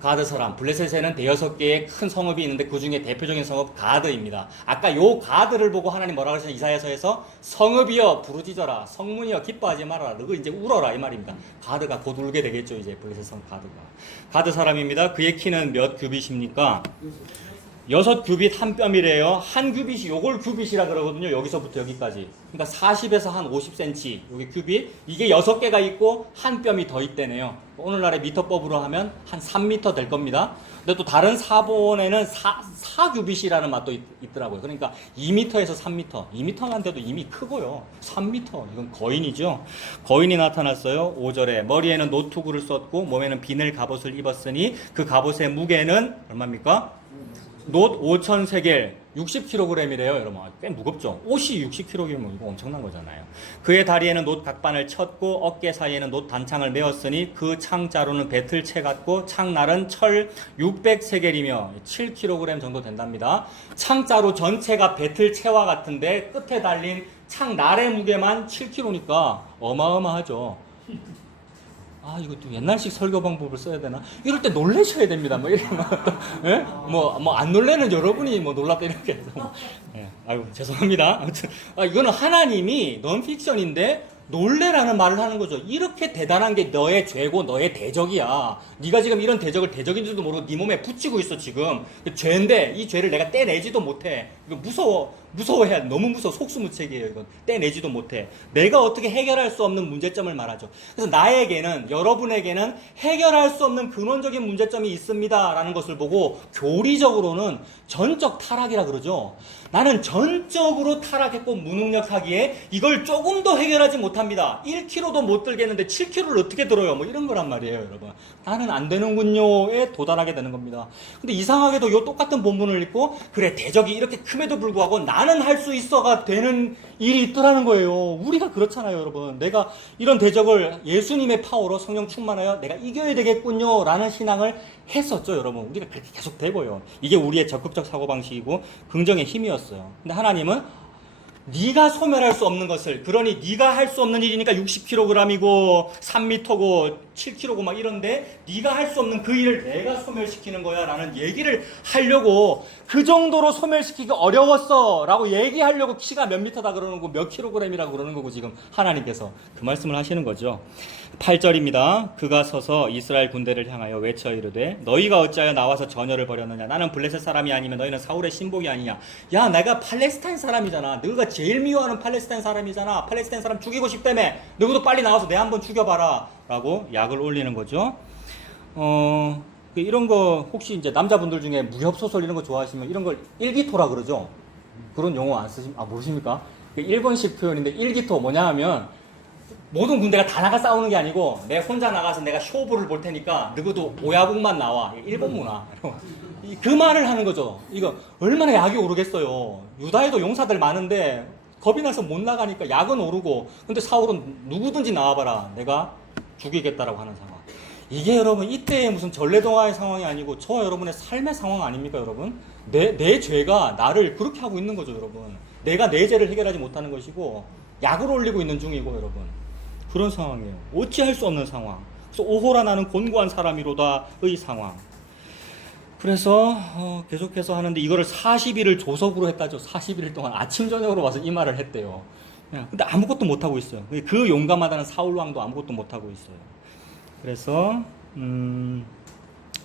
가드 사람. 블레셋에는 6개의 큰 성읍이 있는데 그 중에 대표적인 성읍 가드입니다. 아까 요 가드를 보고 하나님 뭐라고 하셨어요? 이사야서에서 성읍이여 부르짖어라, 성문이여 기뻐하지 말아라, 너그 이제 울어라 이 말입니다. 가드가 곧 울게 되겠죠. 이제 블레셋 성 가드가. 가드 사람입니다. 그의 키는 몇 규빗입니까? 6규빗 한 뼘이래요. 한 규빗이 요걸 규빗이라 그러거든요. 여기서부터 여기까지. 그러니까 40에서 한 50cm. 요게 규빗. 이게 6개가 있고 한 뼘이 더 있대네요. 오늘날의 미터법으로 하면 한 3m 될 겁니다. 근데 또 다른 사본에는 4규빗이라는 맛도 있더라고요. 그러니까 2m에서 3m. 2m만 돼도 이미 크고요. 3m. 이건 거인이죠. 거인이 나타났어요. 5절에 머리에는 노투구를 썼고 몸에는 비늘 갑옷을 입었으니 그 갑옷의 무게는 얼마입니까? 놋 5,000세겔 60kg이래요, 여러분. 꽤 무겁죠? 옷이 60kg이면 이거 엄청난 거잖아요. 그의 다리에는 놋 각반을 쳤고 어깨 사이에는 놋 단창을 메었으니 그 창자루는 배틀채 같고 창날은 철 600세겔이며 7kg 정도 된답니다. 창자루 전체가 배틀채와 같은데 끝에 달린 창날의 무게만 7kg니까 어마어마하죠. 이것도 옛날식 설교 방법을 써야 되나? 이럴 때 놀라셔야 됩니다. 뭐, 이러면. 예? 안 놀래는 여러분이 놀랍다 이렇게 해서. 예. 아유, 죄송합니다. 아무튼, 이거는 하나님이 넌픽션인데, 놀래라는 말을 하는 거죠. 이렇게 대단한 게 너의 죄고 너의 대적이야. 네가 지금 이런 대적을 대적인 줄도 모르고 네 몸에 붙이고 있어, 지금. 죄인데, 이 죄를 내가 떼내지도 못해. 이거 무서워. 무서워해야 너무 무서워. 속수무책이에요. 이건 떼내지도 못해. 내가 어떻게 해결할 수 없는 문제점을 말하죠. 그래서 나에게는, 여러분에게는 해결할 수 없는 근원적인 문제점이 있습니다 라는 것을 보고 교리적으로는 전적 타락이라 그러죠. 나는 전적으로 타락했고 무능력하기에 이걸 조금 더 해결하지 못합니다. 1kg도 못 들겠는데 7kg를 어떻게 들어요? 뭐 이런 거란 말이에요, 여러분. 나는 안 되는군요에 도달하게 되는 겁니다. 근데 이상하게도 이 똑같은 본문을 읽고 그래, 대적이 이렇게 큼에도 불구하고 나는 할 수 있어가 되는 일이 있더라는 거예요. 우리가 그렇잖아요, 여러분. 내가 이런 대적을 예수님의 파워로 성령 충만하여 내가 이겨야 되겠군요 라는 신앙을 했었죠, 여러분. 우리가 그렇게 계속 되고요. 이게 우리의 적극적 사고방식이고 긍정의 힘이었어요. 근데 하나님은 네가 소멸할 수 없는 것을, 그러니 네가 할 수 없는 일이니까 60kg이고 3m고 7kg고 막 이런데 네가 할 수 없는 그 일을 내가 소멸시키는 거야 라는 얘기를 하려고, 그 정도로 소멸시키기 어려웠어 라고 얘기하려고 키가 몇 미터다 그러는 거고 몇 킬로그램이라고 그러는 거고 지금 하나님께서 그 말씀을 하시는 거죠. 8절입니다. 그가 서서 이스라엘 군대를 향하여 외쳐 이르되 너희가 어찌하여 나와서 전열을 벌였느냐. 나는 블레셋 사람이 아니면 너희는 사울의 신복이 아니냐. 야, 내가 팔레스타인 사람이잖아. 너희가 제일 미워하는 팔레스타인 사람이잖아. 팔레스타인 사람 죽이고 싶다며. 너희도 빨리 나와서 내 한번 죽여봐라 라고 약을 올리는 거죠. 이런 거 혹시 이제 남자분들 중에 무협소설 이런 거 좋아하시면 이런 걸 일기토라 그러죠. 그런 용어 안 모르십니까? 일본식 표현인데 일기토 뭐냐 하면 모든 군대가 다 나가 싸우는 게 아니고 내 혼자 나가서 내가 쇼부를 볼 테니까 너희도 오야국만 나와. 일본 문화. 그 말을 하는 거죠. 이거 얼마나 약이 오르겠어요. 유다에도 용사들 많은데 겁이 나서 못 나가니까 약은 오르고, 근데 사울은 누구든지 나와봐라. 내가 죽이겠다라고 하는 상황. 이게 여러분 이때의 무슨 전래동화의 상황이 아니고 저와 여러분의 삶의 상황 아닙니까, 여러분? 내 죄가 나를 그렇게 하고 있는 거죠, 여러분. 내가 내 죄를 해결하지 못하는 것이고 약을 올리고 있는 중이고, 여러분. 그런 상황이에요. 어찌할 수 없는 상황. 그래서 오호라 나는 곤고한 사람이로다의 상황. 그래서 계속해서 하는데 이거를 40일을 조석으로 했다죠. 41일 동안 아침 저녁으로 와서 이 말을 했대요. 근데 아무것도 못하고 있어요. 그 용감하다는 사울왕도 아무것도 못하고 있어요. 그래서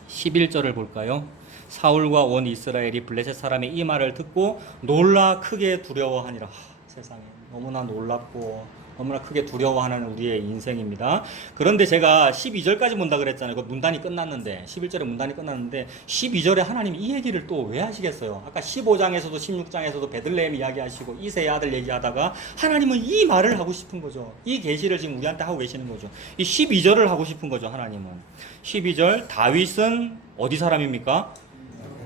11절을 볼까요? 사울과 온 이스라엘이 블레셋 사람의 이 말을 듣고 놀라 크게 두려워하니라. 세상에 너무나 놀랍고 너무나 크게 두려워하는 우리의 인생입니다. 그런데 제가 12절까지 본다 그랬잖아요. 그 문단이 끝났는데, 11절에 문단이 끝났는데 12절에 하나님이 이 얘기를 또 왜 하시겠어요? 아까 15장에서도 16장에서도 베들레헴 이야기하시고 이새의 아들 얘기하다가 하나님은 이 말을 하고 싶은 거죠. 이 계시를 지금 우리한테 하고 계시는 거죠. 이 12절을 하고 싶은 거죠, 하나님은. 12절, 다윗은 어디 사람입니까?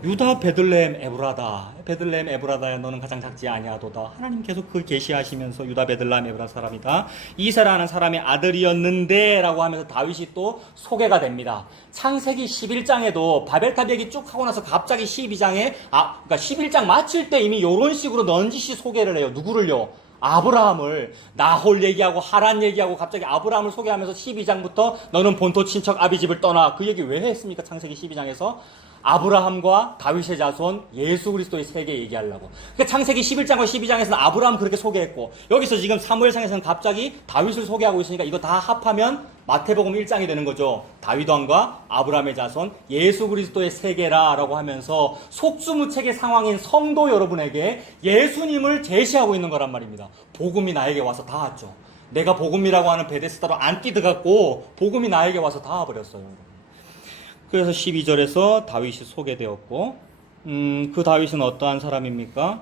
유다 베들레헴 에브라다. 베들레헴 에브라다야 너는 가장 작지 아니하도다. 하나님 계속 그 계시하시면서 유다 베들레헴 에브라 사람이다. 이사라는 사람의 아들이었는데 라고 하면서 다윗이 또 소개가 됩니다. 창세기 11장에도 바벨탑 얘기 쭉 하고 나서 갑자기 12장에 그러니까 11장 마칠 때 이미 이런 식으로 넌지시 소개를 해요. 누구를요? 아브라함을. 나홀 얘기하고 하란 얘기하고 갑자기 아브라함을 소개하면서 12장부터 너는 본토 친척 아비집을 떠나. 그 얘기 왜 했습니까? 창세기 12장에서 아브라함과 다윗의 자손 예수 그리스도의 세계 얘기하려고. 그러니까 창세기 11장과 12장에서는 아브라함 그렇게 소개했고, 여기서 지금 사무엘상에서는 갑자기 다윗을 소개하고 있으니까 이거 다 합하면 마태복음 1장이 되는 거죠. 다윗 왕과 아브라함의 자손 예수 그리스도의 세계라라고 하면서 속수무책의 상황인 성도 여러분에게 예수님을 제시하고 있는 거란 말입니다. 복음이 나에게 와서 닿았죠. 내가 복음이라고 하는 베데스다로 안 뛰어갔고 복음이 나에게 와서 닿아버렸어요. 그래서 12절에서 다윗이 소개되었고, 그 다윗은 어떠한 사람입니까?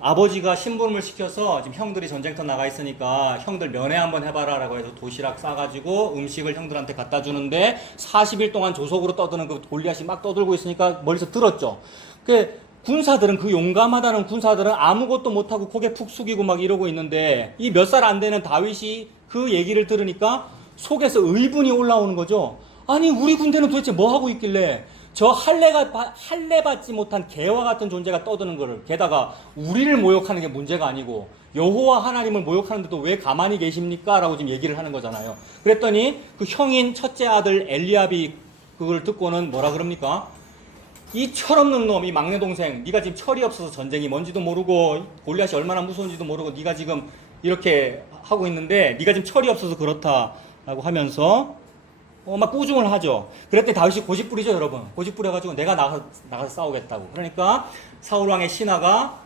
아버지가 심부름을 시켜서 지금 형들이 전쟁터 나가 있으니까 형들 면회 한번 해봐라 라고 해서 도시락 싸가지고 음식을 형들한테 갖다 주는데 40일 동안 조석으로 떠드는 그 골리앗이 막 떠들고 있으니까 멀리서 들었죠. 그 군사들은, 그 용감하다는 군사들은 아무것도 못하고 고개 푹 숙이고 막 이러고 있는데 이 몇 살 안 되는 다윗이 그 얘기를 들으니까 속에서 의분이 올라오는 거죠. 아니 우리 군대는 도대체 뭐 하고 있길래 저 할례 받지 못한 개와 같은 존재가 떠드는 거를, 게다가 우리를 모욕하는 게 문제가 아니고 여호와 하나님을 모욕하는데도 왜 가만히 계십니까? 라고 지금 얘기를 하는 거잖아요. 그랬더니 그 형인 첫째 아들 엘리압이 그걸 듣고는 뭐라 그럽니까? 이 철없는 놈, 이 막내 동생, 네가 지금 철이 없어서 전쟁이 뭔지도 모르고 골리앗이 얼마나 무서운지도 모르고 네가 지금 이렇게 하고 있는데 네가 지금 철이 없어서 그렇다라고 하면서 막 꾸중을 하죠. 그랬더니 다윗이 고집 부리죠, 여러분. 고집 부려가지고 내가 나가서 싸우겠다고. 그러니까 사울왕의 신하가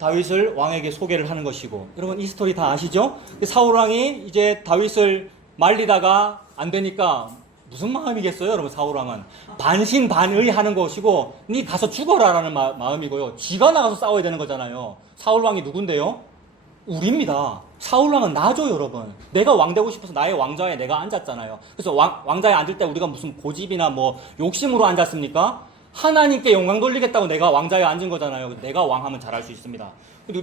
다윗을 왕에게 소개를 하는 것이고, 여러분 이 스토리 다 아시죠? 사울 왕이 이제 다윗을 말리다가 안 되니까 무슨 마음이겠어요, 여러분? 사울 왕은 반신반의 하는 것이고, 니 가서 죽어라라는 마음이고요. 지가 나가서 싸워야 되는 거잖아요. 사울 왕이 누군데요? 우리입니다. 사울 왕은 나죠, 여러분. 내가 왕 되고 싶어서 나의 왕좌에 내가 앉았잖아요. 그래서 왕좌에 앉을 때 우리가 무슨 고집이나 뭐 욕심으로 앉았습니까? 하나님께 영광 돌리겠다고 내가 왕좌에 앉은 거잖아요. 내가 왕하면 잘할 수 있습니다.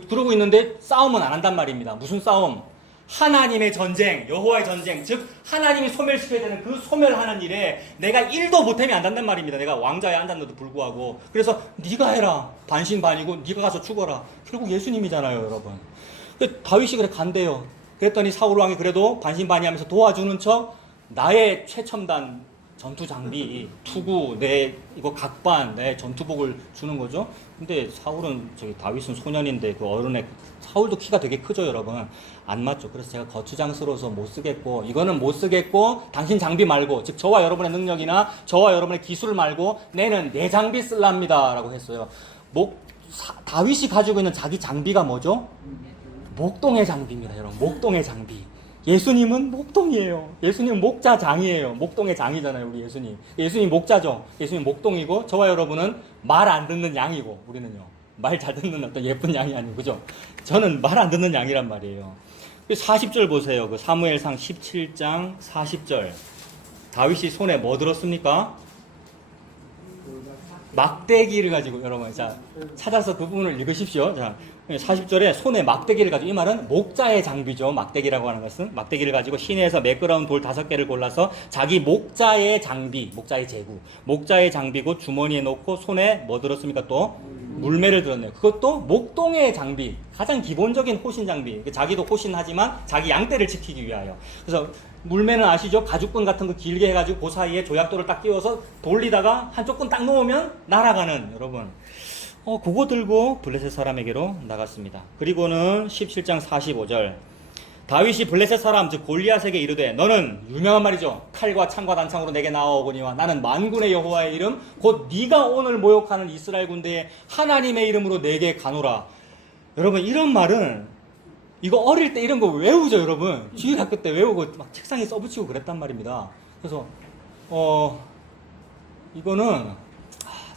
그러고 있는데 싸움은 안 한단 말입니다. 무슨 싸움? 하나님의 전쟁, 여호와의 전쟁, 즉 하나님이 소멸시켜야 되는 그 소멸하는 일에 내가 1도 보탬이 안 된단 말입니다. 내가 왕좌에 앉았는데도 불구하고. 그래서 네가 해라. 반신반이고 네가 가서 죽어라. 결국 예수님이잖아요, 여러분. 다윗이 그래 간대요. 그랬더니 사울 왕이 그래도 반신반의하면서 도와주는 척 나의 최첨단 전투 장비, 투구, 내 이거 각반, 내 전투복을 주는 거죠. 근데 사울은 다윗은 소년인데 그 어른의 사울도 키가 되게 크죠, 여러분. 안 맞죠. 그래서 제가 거추장스러워서 못 쓰겠고, 이거는 못 쓰겠고, 당신 장비 말고, 즉 저와 여러분의 능력이나 저와 여러분의 기술 말고 내는 내 장비 쓸랍니다라고 했어요. 다윗이 가지고 있는 자기 장비가 뭐죠? 목동의 장비입니다, 여러분. 목동의 장비. 예수님은 목동이에요. 예수님은 목자장이에요. 목동의 장이잖아요, 우리 예수님. 예수님 목자죠. 예수님 목동이고, 저와 여러분은 말 안 듣는 양이고, 우리는요. 말 잘 듣는 어떤 예쁜 양이 아니고, 그죠? 저는 말 안 듣는 양이란 말이에요. 40절 보세요. 그 사무엘상 17장 40절. 다윗이 손에 뭐 들었습니까? 막대기를 가지고, 여러분, 자, 찾아서 그 부분을 읽으십시오. 자, 40절에 손에 막대기를 가지고, 이 말은 목자의 장비죠. 막대기라고 하는 것은. 막대기를 가지고 시내에서 매끄러운 돌 5개를 골라서 자기 목자의 장비, 목자의 제구, 목자의 장비고 주머니에 넣고 손에 뭐 들었습니까? 또 물매를 들었네요. 그것도 목동의 장비, 가장 기본적인 호신 장비. 자기도 호신하지만 자기 양떼를 지키기 위하여. 그래서 물매는 아시죠? 가죽끈 같은 거 길게 해가지고 그 사이에 조약돌을 딱 끼워서 돌리다가 한쪽 끈 딱 놓으면 날아가는, 여러분. 그거 들고 블레셋 사람에게로 나갔습니다. 그리고는 17장 45절. 다윗이 블레셋 사람 즉 골리앗에게 이르되 너는 유명한 말이죠. 칼과 창과 단창으로 내게 나아오거니와 나는 만군의 여호와의 이름 곧 네가 오늘 모욕하는 이스라엘 군대의 하나님의 이름으로 내게 가노라. 여러분 이런 말은 이거 어릴 때 이런 거 외우죠, 여러분. 주일학교 때 외우고 막 책상에 써붙이고 그랬단 말입니다. 그래서 이거는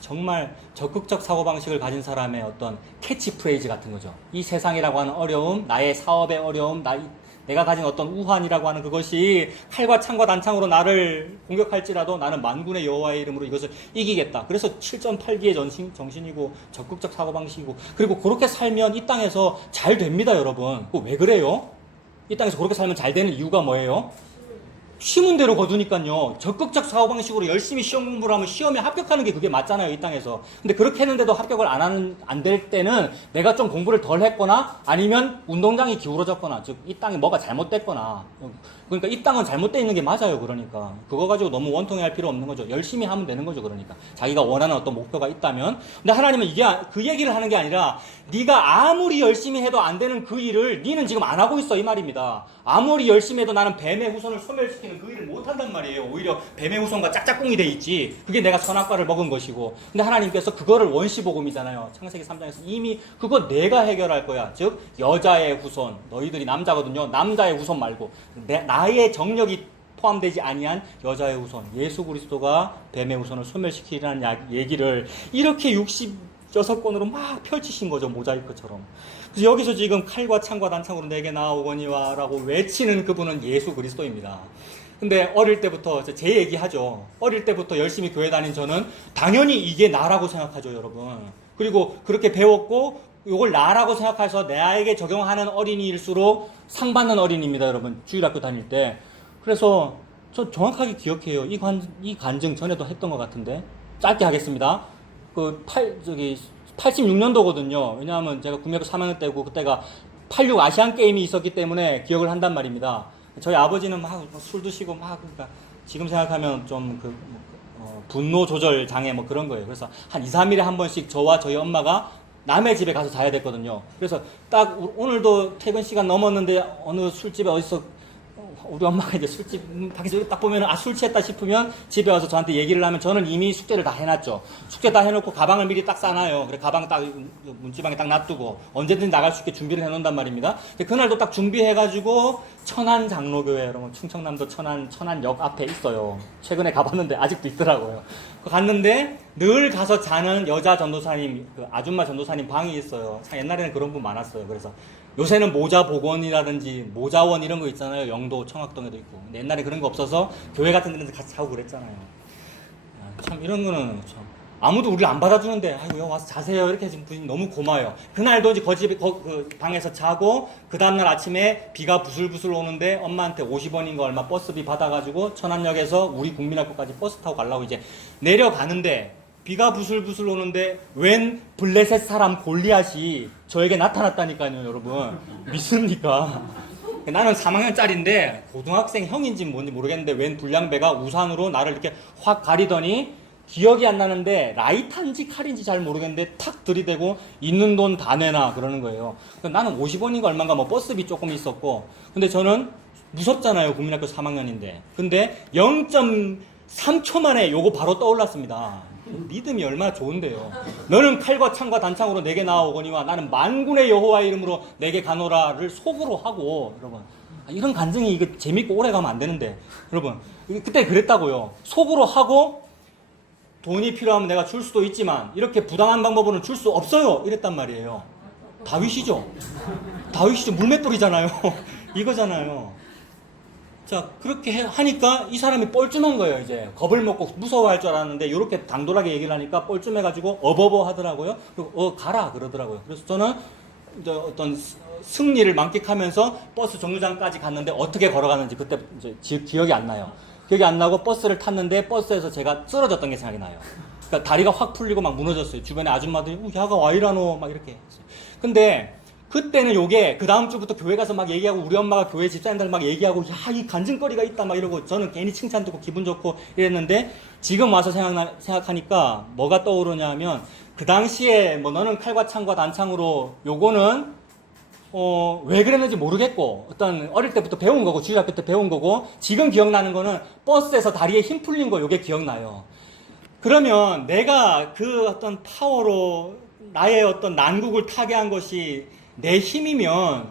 정말 적극적 사고방식을 가진 사람의 어떤 캐치프레이즈 같은 거죠. 이 세상이라고 하는 어려움, 나의 사업의 어려움, 내가 가진 어떤 우환이라고 하는 그것이 칼과 창과 단창으로 나를 공격할지라도 나는 만군의 여호와의 이름으로 이것을 이기겠다. 그래서 7.8기의 정신이고 적극적 사고방식이고, 그리고 그렇게 살면 이 땅에서 잘 됩니다, 여러분. 왜 그래요? 이 땅에서 그렇게 살면 잘 되는 이유가 뭐예요? 쉬운 대로 거두니까요. 적극적 사고방식으로 열심히 시험 공부를 하면 시험에 합격하는 게 그게 맞잖아요, 이 땅에서. 근데 그렇게 했는데도 합격을 안 될 때는 내가 좀 공부를 덜 했거나 아니면 운동장이 기울어졌거나, 즉 이 땅에 뭐가 잘못됐거나. 그러니까 이 땅은 잘못되어 있는 게 맞아요, 그러니까. 그거 가지고 너무 원통해할 필요 없는 거죠. 열심히 하면 되는 거죠, 그러니까. 자기가 원하는 어떤 목표가 있다면. 근데 하나님은 이게 그 얘기를 하는 게 아니라 네가 아무리 열심히 해도 안 되는 그 일을 니는 지금 안 하고 있어, 이 말입니다. 아무리 열심히 해도 나는 뱀의 후손을 소멸시키는 그 일을 못 한단 말이에요. 오히려 뱀의 후손과 짝짝꿍이 돼 있지. 그게 내가 선악과를 먹은 것이고. 근데 하나님께서 그거를 원시복음이잖아요. 창세기 3장에서 이미 그거 내가 해결할 거야. 즉 여자의 후손, 너희들이 남자거든요. 남자의 후손 말고 나의 정력이 포함되지 아니한 여자의 후손, 예수 그리스도가 뱀의 후손을 소멸시키라는 얘기를 이렇게 66권으로 막 펼치신 거죠, 모자이크처럼. 그래서 여기서 지금 칼과 창과 단창으로 내게 나아오거니와 라고 외치는 그분은 예수 그리스도입니다. 근데 어릴 때부터 제 얘기하죠. 어릴 때부터 열심히 교회 다닌 저는 당연히 이게 나라고 생각하죠, 여러분. 그리고 그렇게 배웠고 이걸 나라고 생각해서 나에게 적용하는 어린이일수록 상 받는 어린이입니다, 여러분. 주일학교 다닐 때. 그래서 저 정확하게 기억해요. 이 간증 전에도 했던 것 같은데 짧게 하겠습니다. 86년도거든요. 왜냐하면 제가 국민학교 3학년 때고 그때가 86 아시안 게임이 있었기 때문에 기억을 한단 말입니다. 저희 아버지는 막 술 드시고 그러니까 지금 생각하면 좀 분노 조절 장애 뭐 그런 거예요. 그래서 한 2, 3일에 한 번씩 저와 저희 엄마가 남의 집에 가서 자야 됐거든요. 그래서 딱 오늘도 퇴근 시간 넘었는데 어느 술집에 어디서 우리 엄마가 이제 술집 밖에서 딱 보면 술 취했다 싶으면 집에 와서 저한테 얘기를 하면 저는 이미 숙제를 다 해놨죠. 숙제 다 해놓고 가방을 미리 딱 싸놔요. 그래 가방 딱 문지방에 딱 놔두고 언제든지 나갈 수 있게 준비를 해놓는단 말입니다. 그날도 딱 준비해가지고 천안 장로교회, 여러분 충청남도 천안역 앞에 있어요. 최근에 가봤는데 아직도 있더라고요. 갔는데 늘 가서 자는 여자 전도사님, 그 아줌마 전도사님 방이 있어요. 옛날에는 그런 분 많았어요. 그래서 요새는 모자복원이라든지 모자원 이런 거 있잖아요. 영도 청학동에도 있고. 근데 옛날에 그런 거 없어서 교회 같은 데는 같이 자고 그랬잖아요. 참 이런 거는 참 아무도 우리를 안 받아주는데 아이고 와서 자세요 이렇게 해주신 분이 너무 고마워요. 그날도 이제 그 방에서 자고 그 다음날 아침에 비가 부슬부슬 오는데 엄마한테 50원인가 얼마 버스비 받아가지고 천안역에서 우리 국민학교까지 버스 타고 가려고 이제 내려가는데 비가 부슬부슬 오는데 웬 블레셋 사람 골리앗이 저에게 나타났다니까요, 여러분. 믿습니까? 나는 3학년짜리인데 고등학생 형인지 뭔지 모르겠는데 웬 불량배가 우산으로 나를 이렇게 확 가리더니 기억이 안 나는데 라이탄지 칼인지 잘 모르겠는데 탁 들이대고 있는 돈 다 내놔 그러는 거예요. 나는 50원인가 얼마인가 뭐 버스비 조금 있었고 근데 저는 무섭잖아요, 국민학교 3학년인데. 근데 0.3초 만에 요거 바로 떠올랐습니다. 믿음이 얼마나 좋은데요. 너는 칼과 창과 단창으로 내게 나아오거니와 나는 만군의 여호와의 이름으로 내게 가노라를 속으로 하고, 여러분 이런 간증이 이거 재밌고 오래 가면 안 되는데, 여러분 그때 그랬다고요. 속으로 하고 돈이 필요하면 내가 줄 수도 있지만 이렇게 부당한 방법으로는 줄 수 없어요 이랬단 말이에요. 다윗이죠. 물맷돌이잖아요. 이거잖아요. 자, 그렇게 하니까 이 사람이 뻘쭘한 거예요, 이제. 겁을 먹고 무서워할 줄 알았는데, 이렇게 당돌하게 얘기를 하니까 뻘쭘해가지고, 어버버 하더라고요. 그리고, 가라, 그러더라고요. 그래서 저는 이제 어떤 승리를 만끽하면서 버스 정류장까지 갔는데, 어떻게 걸어가는지 그때 이제 기억이 안 나요. 기억이 안 나고 버스를 탔는데, 버스에서 제가 쓰러졌던 게 생각이 나요. 그러니까 다리가 확 풀리고 막 무너졌어요. 주변에 아줌마들이, 야가 와 이라노, 막 이렇게 했어요. 근데, 그때는 요게 그 다음 주부터 교회 가서 막 얘기하고 우리 엄마가 교회 집사님들 막 얘기하고 야, 이 간증거리가 있다 막 이러고 저는 괜히 칭찬 듣고 기분 좋고 이랬는데 지금 와서 생각하니까 뭐가 떠오르냐면 그 당시에 뭐 너는 칼과 창과 단창으로 요거는 왜 그랬는지 모르겠고 어떤 어릴 때부터 배운 거고 주일학교 때 배운 거고 지금 기억나는 거는 버스에서 다리에 힘 풀린 거 요게 기억나요. 그러면 내가 그 어떤 파워로 나의 어떤 난국을 타개한 것이 내 힘이면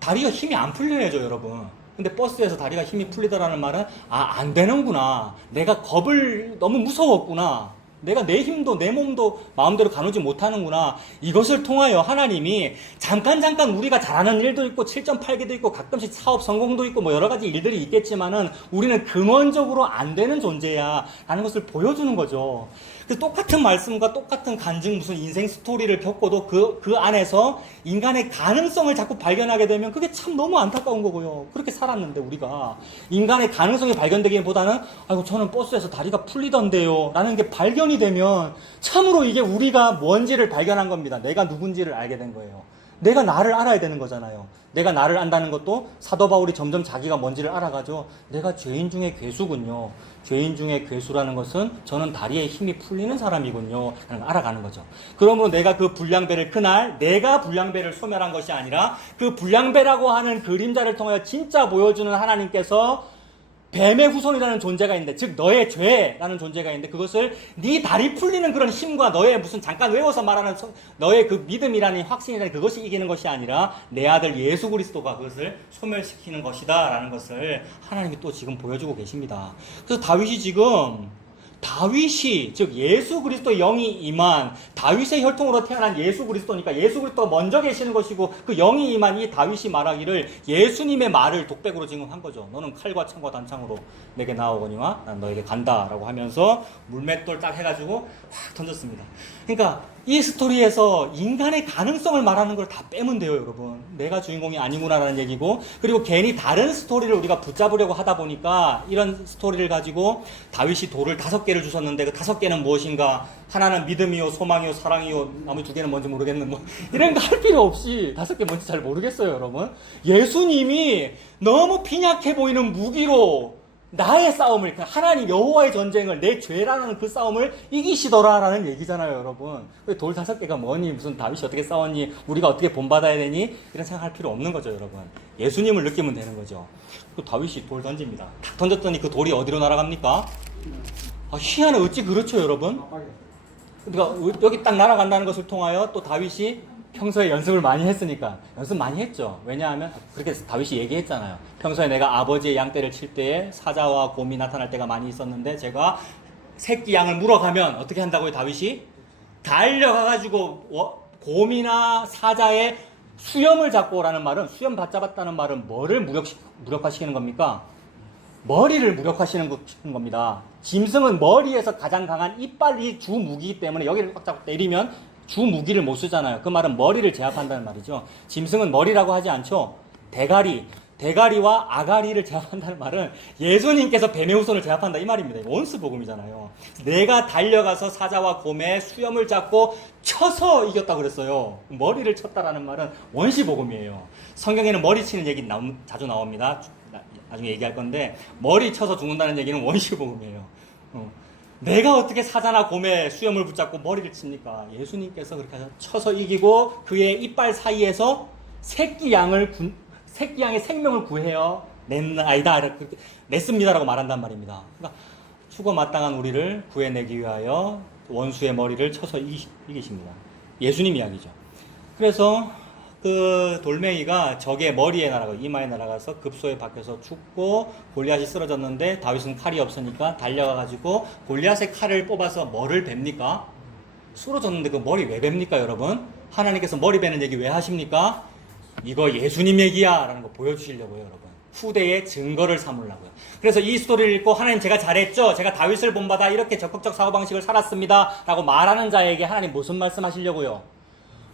다리가 힘이 안 풀리네죠, 여러분. 근데 버스에서 다리가 힘이 풀리더라는 말은 안 되는구나. 내가 겁을 너무 무서웠구나. 내가 내 힘도 내 몸도 마음대로 가누지 못하는구나. 이것을 통하여 하나님이 잠깐 우리가 잘하는 일도 있고 7.8개도 있고 가끔씩 사업 성공도 있고 뭐 여러 가지 일들이 있겠지만은 우리는 근원적으로 안 되는 존재야 라는 것을 보여주는 거죠. 그래서 똑같은 말씀과 똑같은 간증 무슨 인생 스토리를 겪고도 그 안에서 인간의 가능성을 자꾸 발견하게 되면 그게 참 너무 안타까운 거고요. 그렇게 살았는데 우리가 인간의 가능성이 발견되기보다는 아이고 저는 버스에서 다리가 풀리던데요 라는 게 발견이 되면 참으로 이게 우리가 뭔지를 발견한 겁니다. 내가 누군지를 알게 된 거예요. 내가 나를 알아야 되는 거잖아요. 내가 나를 안다는 것도 사도 바울이 점점 자기가 뭔지를 알아가죠. 내가 죄인 중에 괴수군요. 죄인 중에 괴수라는 것은 저는 다리에 힘이 풀리는 사람이군요. 라는 걸 알아가는 거죠. 그러므로 내가 그 불량배를 그날 내가 불량배를 소멸한 것이 아니라 그 불량배라고 하는 그림자를 통하여 진짜 보여주는 하나님께서 뱀의 후손이라는 존재가 있는데 즉 너의 죄라는 존재가 있는데 그것을 네 다리 풀리는 그런 힘과 너의 무슨 잠깐 외워서 말하는 너의 그 믿음이라는 확신이라는 그것이 이기는 것이 아니라 내 아들 예수 그리스도가 그것을 소멸시키는 것이다 라는 것을 하나님이 또 지금 보여주고 계십니다. 그래서 다윗이 즉 예수 그리스도의 영이 임한 다윗의 혈통으로 태어난 예수 그리스도니까 예수 그리스도가 먼저 계시는 것이고 그 영이 임한 이 다윗이 말하기를 예수님의 말을 독백으로 지금 한 거죠. 너는 칼과 창과 단창으로 내게 나오거니와 난 너에게 간다라고 하면서 물맷돌 딱 해가지고 확 던졌습니다. 그러니까 이 스토리에서 인간의 가능성을 말하는 걸 다 빼면 돼요, 여러분. 내가 주인공이 아니구나라는 얘기고, 그리고 괜히 다른 스토리를 우리가 붙잡으려고 하다 보니까 이런 스토리를 가지고 다윗이 돌을 5개를 주셨는데 그 5개는 무엇인가? 하나는 믿음이요, 소망이요, 사랑이요, 나머지 2개는 뭔지 모르겠는 뭐 이런 거 할 필요 없이 5개 뭔지 잘 모르겠어요, 여러분. 예수님이 너무 빈약해 보이는 무기로 나의 싸움을, 하나님 여호와의 전쟁을, 내 죄라는 그 싸움을 이기시더라라는 얘기잖아요, 여러분. 돌 5개가 뭐니? 무슨 다윗이 어떻게 싸웠니? 우리가 어떻게 본받아야 되니? 이런 생각할 필요 없는 거죠, 여러분. 예수님을 느끼면 되는 거죠. 그 다윗이 돌 던집니다. 탁 던졌더니 그 돌이 어디로 날아갑니까? 희한해. 어찌 그렇죠, 여러분? 그러니까 여기 딱 날아간다는 것을 통하여 또 다윗이 평소에 연습을 많이 했으니까 연습 많이 했죠. 왜냐하면 그렇게 다윗이 얘기했잖아요. 평소에 내가 아버지의 양떼를 칠 때에 사자와 곰이 나타날 때가 많이 있었는데 제가 새끼 양을 물어가면 어떻게 한다고요? 다윗이 달려가가지고 곰이나 사자의 수염을 잡고 오라는 말은, 수염 받잡았다는 말은 뭐를 무력화시키는 겁니까? 머리를 무력화시키는 겁니다. 짐승은 머리에서 가장 강한 이빨이 주 무기이기 때문에 여기를 꽉 잡고 때리면 주 무기를 못 쓰잖아요. 그 말은 머리를 제압한다는 말이죠. 짐승은 머리라고 하지 않죠. 대가리와 아가리를 제압한다는 말은 예수님께서 뱀의 후손을 제압한다 이 말입니다. 원수복음이잖아요. 내가 달려가서 사자와 곰의 수염을 잡고 쳐서 이겼다고 그랬어요. 머리를 쳤다라는 말은 원시복음이에요. 성경에는 머리 치는 얘기 자주 나옵니다. 나중에 얘기할 건데 머리 쳐서 죽는다는 얘기는 원시복음이에요. 내가 어떻게 사자나 곰의 수염을 붙잡고 머리를 칩니까? 예수님께서 그렇게 쳐서 이기고 그의 이빨 사이에서 새끼 양의 생명을 구해요. 냈습니다라고 말한단 말입니다. 그러니까 죽어 마땅한 우리를 구해내기 위하여 원수의 머리를 쳐서 이기십니다. 예수님 이야기죠. 그래서 그 돌멩이가 적의 머리에 날아가고 이마에 날아가서 급소에 박혀서 죽고 골리앗이 쓰러졌는데 다윗은 칼이 없으니까 달려가가지고 골리앗의 칼을 뽑아서 뭐를 뱁니까? 쓰러졌는데 그 머리 왜 뱁니까, 여러분? 하나님께서 머리 베는 얘기 왜 하십니까? 이거 예수님 얘기야 라는 거 보여주시려고요, 여러분. 후대의 증거를 삼으려고요. 그래서 이 스토리를 읽고 하나님 제가 잘했죠? 제가 다윗을 본받아 이렇게 적극적 사고방식을 살았습니다 라고 말하는 자에게 하나님 무슨 말씀하시려고요?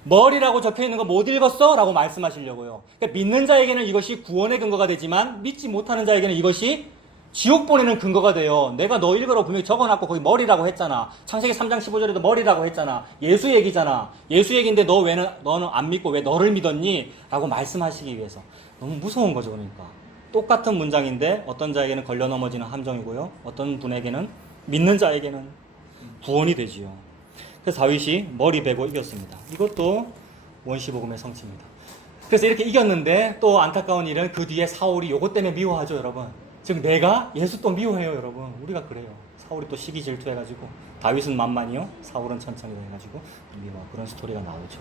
머리라고 적혀있는 거 못 읽었어? 라고 말씀하시려고요. 그러니까 믿는 자에게는 이것이 구원의 근거가 되지만 믿지 못하는 자에게는 이것이 지옥 보내는 근거가 돼요. 내가 너 읽으라고 분명히 적어놨고 거기 머리라고 했잖아. 창세기 3장 15절에도 머리라고 했잖아. 예수 얘기잖아. 예수 얘기인데 너는 안 믿고 왜 너를 믿었니? 라고 말씀하시기 위해서. 너무 무서운 거죠, 그러니까. 똑같은 문장인데 어떤 자에게는 걸려 넘어지는 함정이고요. 어떤 분에게는, 믿는 자에게는 구원이 되지요. 그래서 다윗이 머리 베고 이겼습니다. 이것도 원시복음의 성취입니다. 그래서 이렇게 이겼는데 또 안타까운 일은 그 뒤에 사울이 요것 때문에 미워하죠, 여러분. 즉 내가 예수 또 미워해요, 여러분. 우리가 그래요. 사울이 또 시기 질투해가지고 다윗은 만만히요, 사울은 천천히 해가지고 미워. 그런 스토리가 나오죠.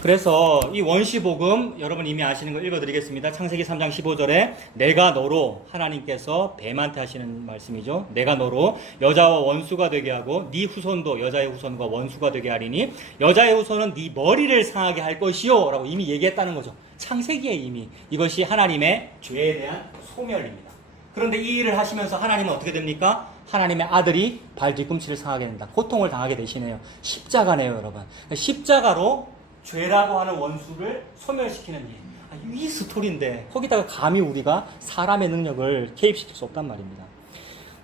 그래서 이 원시복음 여러분 이미 아시는 거 읽어드리겠습니다. 창세기 3장 15절에 내가 너로, 하나님께서 뱀한테 하시는 말씀이죠. 내가 너로 여자와 원수가 되게 하고 네 후손도 여자의 후손과 원수가 되게 하리니 여자의 후손은 네 머리를 상하게 할 것이요 라고 이미 얘기했다는 거죠. 창세기에 이미. 이것이 하나님의 죄에 대한 소멸입니다. 그런데 이 일을 하시면서 하나님은 어떻게 됩니까? 하나님의 아들이 발 뒤꿈치를 상하게 된다. 고통을 당하게 되시네요. 십자가네요, 여러분. 십자가로 죄라고 하는 원수를 소멸시키는 일. 이 스토리인데 거기다가 감히 우리가 사람의 능력을 개입시킬 수 없단 말입니다.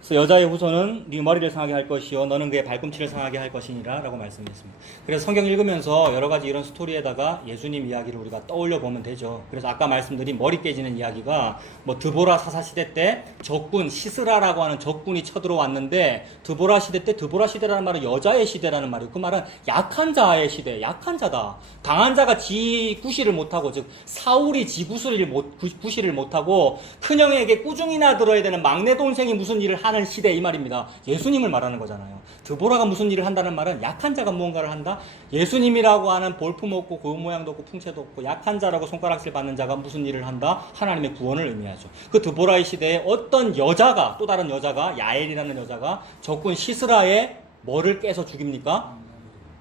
그래서 여자의 후손은 네 머리를 상하게 할 것이요 너는 그의 발꿈치를 상하게 할 것이니라 라고 말씀했습니다. 그래서 성경 읽으면서 여러 가지 이런 스토리에다가 예수님 이야기를 우리가 떠올려 보면 되죠. 그래서 아까 말씀드린 머리 깨지는 이야기가 뭐 드보라 사사 시대 때 적군 시스라라고 하는 적군이 쳐들어왔는데 드보라 시대 때, 드보라 시대라는 말은 여자의 시대라는 말이고 그 말은 약한 자의 시대, 약한 자다. 강한 자가 지 구실을 못하고, 즉 사울이 지 구실을 못하고 큰형에게 꾸중이나 들어야 되는 막내 동생이 무슨 일을 하는 시대 이 말입니다. 예수님을 말하는 거잖아요. 드보라가 무슨 일을 한다는 말은 약한 자가 무언가를 한다. 예수님이라고 하는 볼품 없고 고운 모양도 없고 풍채도 없고 약한 자라고 손가락질 받는 자가 무슨 일을 한다. 하나님의 구원을 의미하죠. 그 드보라의 시대에 어떤 여자가, 또 다른 여자가, 야엘이라는 여자가 적군 시스라의 뭐를 깨서 죽입니까?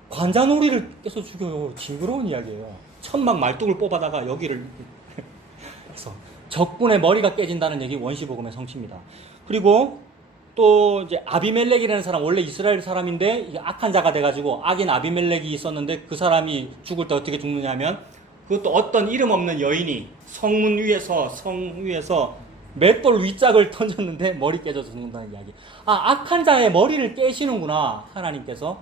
관자놀이를 깨서 죽여요. 징그러운 이야기예요. 천막 말뚝을 뽑아다가 여기를 그래서 적군의 머리가 깨진다는 얘기 원시복음의 성취입니다. 그리고 또 이제 아비멜렉이라는 사람, 원래 이스라엘 사람인데 이게 악한 자가 돼가지고 악인 아비멜렉이 있었는데 그 사람이 죽을 때 어떻게 죽느냐면 그것도 어떤 이름 없는 여인이 성 위에서 맷돌 윗짝을 던졌는데 머리 깨져서 죽는다는 이야기. 악한 자의 머리를 깨시는구나. 하나님께서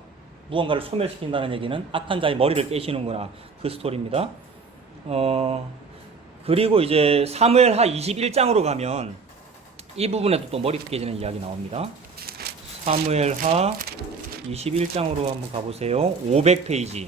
무언가를 소멸시킨다는 얘기는 악한 자의 머리를 깨시는구나. 그 스토리입니다. 그리고 이제 사무엘하 21장으로 가면 이 부분에도 또 머리 깨지는 이야기 나옵니다. 사무엘하 21장으로 한번 가보세요. 500페이지.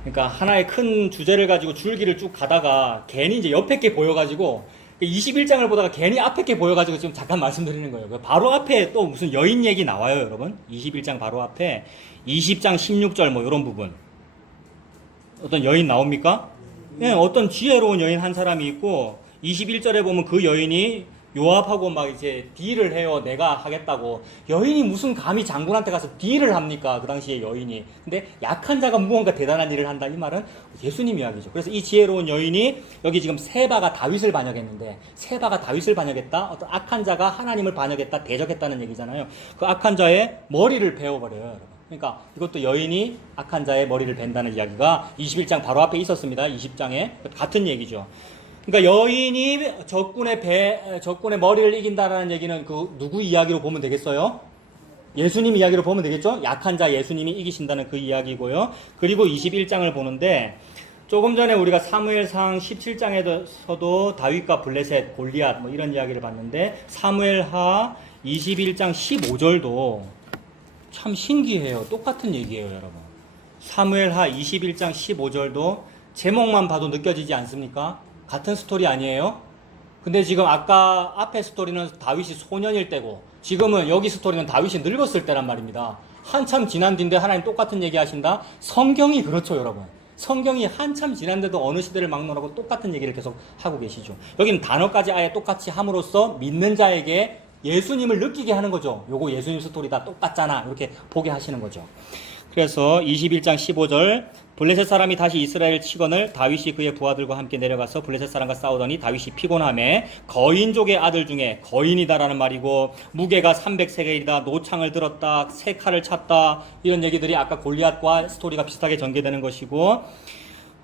그러니까 하나의 큰 주제를 가지고 줄기를 쭉 가다가 괜히 이제 옆에 게 보여가지고 21장을 보다가 괜히 앞에 게 보여가지고 지금 잠깐 말씀드리는 거예요. 바로 앞에 또 무슨 여인 얘기 나와요, 여러분. 21장 바로 앞에 20장 16절 뭐 이런 부분. 어떤 여인 나옵니까? 예, 어떤 지혜로운 여인 한 사람이 있고 21절에 보면 그 여인이 요압하고 막 이제 딜을 해요. 내가 하겠다고. 여인이 무슨 감히 장군한테 가서 딜을 합니까? 그 당시에 여인이. 근데 약한 자가 무언가 대단한 일을 한다. 이 말은 예수님 이야기죠. 그래서 이 지혜로운 여인이 여기 지금 세바가 다윗을 반역했는데 세바가 다윗을 반역했다. 어떤 악한 자가 하나님을 반역했다. 대적했다는 얘기잖아요. 그 악한 자의 머리를 베어버려요, 여러분. 그러니까 이것도 여인이 악한 자의 머리를 벤다는 이야기가 21장 바로 앞에 있었습니다. 20장에. 같은 얘기죠. 그러니까 여인이 적군의 머리를 이긴다라는 얘기는 그 누구 이야기로 보면 되겠어요? 예수님 이야기로 보면 되겠죠? 약한 자 예수님이 이기신다는 그 이야기고요. 그리고 21장을 보는데 조금 전에 우리가 사무엘상 17장에서도 다윗과 블레셋, 골리앗 뭐 이런 이야기를 봤는데 사무엘하 21장 15절도 참 신기해요. 똑같은 얘기예요, 여러분. 사무엘하 21장 15절도 제목만 봐도 느껴지지 않습니까? 같은 스토리 아니에요? 근데 지금 아까 앞에 스토리는 다윗이 소년일 때고 지금은 여기 스토리는 다윗이 늙었을 때란 말입니다. 한참 지난 뒤인데 하나님 똑같은 얘기 하신다? 성경이 그렇죠, 여러분. 성경이 한참 지난데도 어느 시대를 막론하고 똑같은 얘기를 계속 하고 계시죠. 여기는 단어까지 아예 똑같이 함으로써 믿는 자에게 예수님을 느끼게 하는 거죠. 요거 예수님 스토리다 똑같잖아 이렇게 보게 하시는 거죠. 그래서 21장 15절 블레셋 사람이 다시 이스라엘 치거늘 다윗이 그의 부하들과 함께 내려가서 블레셋 사람과 싸우더니 다윗이 피곤하매 거인족의 아들 중에 거인이다라는 말이고 무게가 300세겔이다 노창을 들었다 새 칼을 찼다 이런 얘기들이 아까 골리앗과 스토리가 비슷하게 전개되는 것이고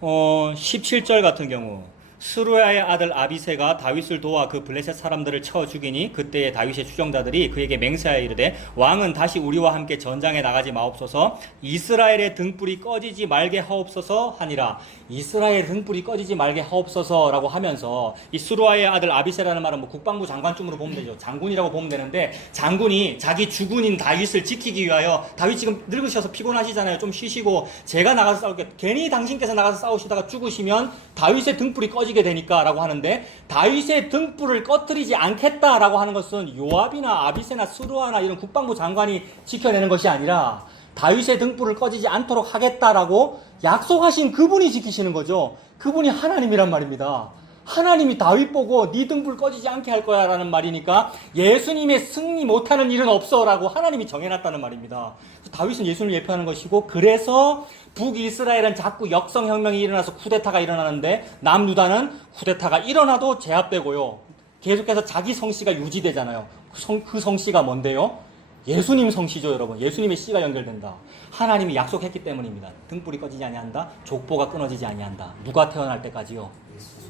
17절 같은 경우 스루야의 아들 아비새가 다윗을 도와 그 블레셋 사람들을 쳐 죽이니 그때의 다윗의 추종자들이 그에게 맹세하여 이르되 왕은 다시 우리와 함께 전장에 나가지 마옵소서 이스라엘의 등불이 꺼지지 말게 하옵소서 하니라. 이스라엘 등불이 꺼지지 말게 하옵소서라고 하면서 이 스루야의 아들 아비새라는 말은 뭐 국방부 장관쯤으로 보면 되죠. 장군이라고 보면 되는데 장군이 자기 주군인 다윗을 지키기 위하여 다윗 지금 늙으셔서 피곤하시잖아요. 좀 쉬시고 제가 나가서 싸울게. 괜히 당신께서 나가서 싸우시다가 죽으시면 다윗의 등불이 꺼지게 되니까 라고 하는데 다윗의 등불을 꺼뜨리지 않겠다라고 하는 것은 요압이나 아비새나 스루아나 이런 국방부 장관이 지켜내는 것이 아니라 다윗의 등불을 꺼지지 않도록 하겠다라고 약속하신 그분이 지키시는 거죠. 그분이 하나님이란 말입니다. 하나님이 다윗 보고 네 등불 꺼지지 않게 할 거야 라는 말이니까 예수님의 승리 못하는 일은 없어 라고 하나님이 정해놨다는 말입니다. 다윗은 예수님을 예표하는 것이고 그래서 북이스라엘은 자꾸 역성혁명이 일어나서 쿠데타가 일어나는데 남유다는 쿠데타가 일어나도 제압되고요. 계속해서 자기 성씨가 유지되잖아요. 그 성씨가 뭔데요? 예수님 성씨죠, 여러분. 예수님의 씨가 연결된다. 하나님이 약속했기 때문입니다. 등불이 꺼지지 아니한다. 족보가 끊어지지 아니한다. 누가 태어날 때까지요?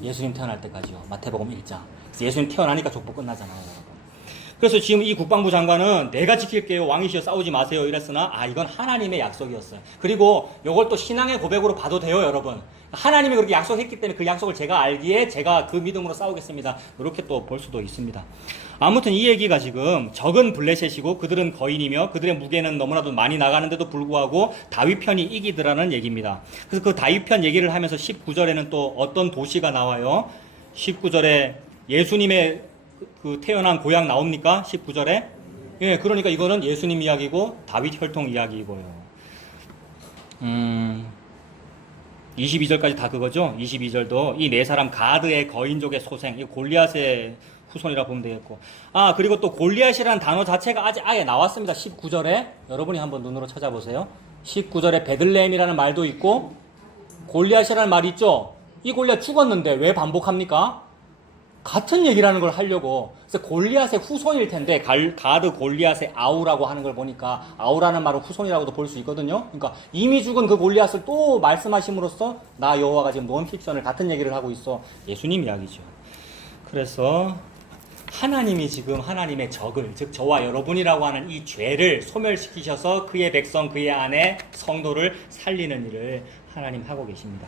예수님 태어날 때까지요. 마태복음 1장. 그래서 예수님 태어나니까 족보 끝나잖아요, 여러분. 그래서 지금 이 국방부 장관은 내가 지킬게요. 왕이시여 싸우지 마세요. 이랬으나 이건 하나님의 약속이었어요. 그리고 이걸 또 신앙의 고백으로 봐도 돼요, 여러분. 하나님이 그렇게 약속했기 때문에 그 약속을 제가 알기에 제가 그 믿음으로 싸우겠습니다. 이렇게 또 볼 수도 있습니다. 아무튼 이 얘기가 지금 적은 블레셋이고 그들은 거인이며 그들의 무게는 너무나도 많이 나가는데도 불구하고 다윗 편이 이기더라는 얘기입니다. 그래서 그 다윗 편 얘기를 하면서 19절에는 또 어떤 도시가 나와요. 19절에 예수님의 그 태어난 고향 나옵니까? 19절에. 예, 그러니까 이거는 예수님 이야기고 다윗 혈통 이야기이고요. 22절까지 다 그거죠. 22절도 이 네 사람 가드의 거인족의 소생, 이 골리앗의 후손이라 보면 되겠고. 그리고 또 골리앗이라는 단어 자체가 아예 나왔습니다. 19절에 여러분이 한번 눈으로 찾아보세요. 19절에 베들레헴이라는 말도 있고 골리앗이라는 말이 있죠. 이 골리앗 죽었는데 왜 반복합니까? 같은 얘기라는 걸 하려고. 그래서 골리앗의 후손일 텐데 가드 골리앗의 아우라고 하는 걸 보니까 아우라는 말은 후손이라고도 볼 수 있거든요. 그러니까 이미 죽은 그 골리앗을 또 말씀하심으로써 나 여호와가 지금 논픽션을 같은 얘기를 하고 있어. 예수님 이야기죠. 그래서 하나님이 지금 하나님의 적을, 즉 저와 여러분이라고 하는 이 죄를 소멸시키셔서 그의 백성, 그의 아내, 성도를 살리는 일을 하나님 하고 계십니다.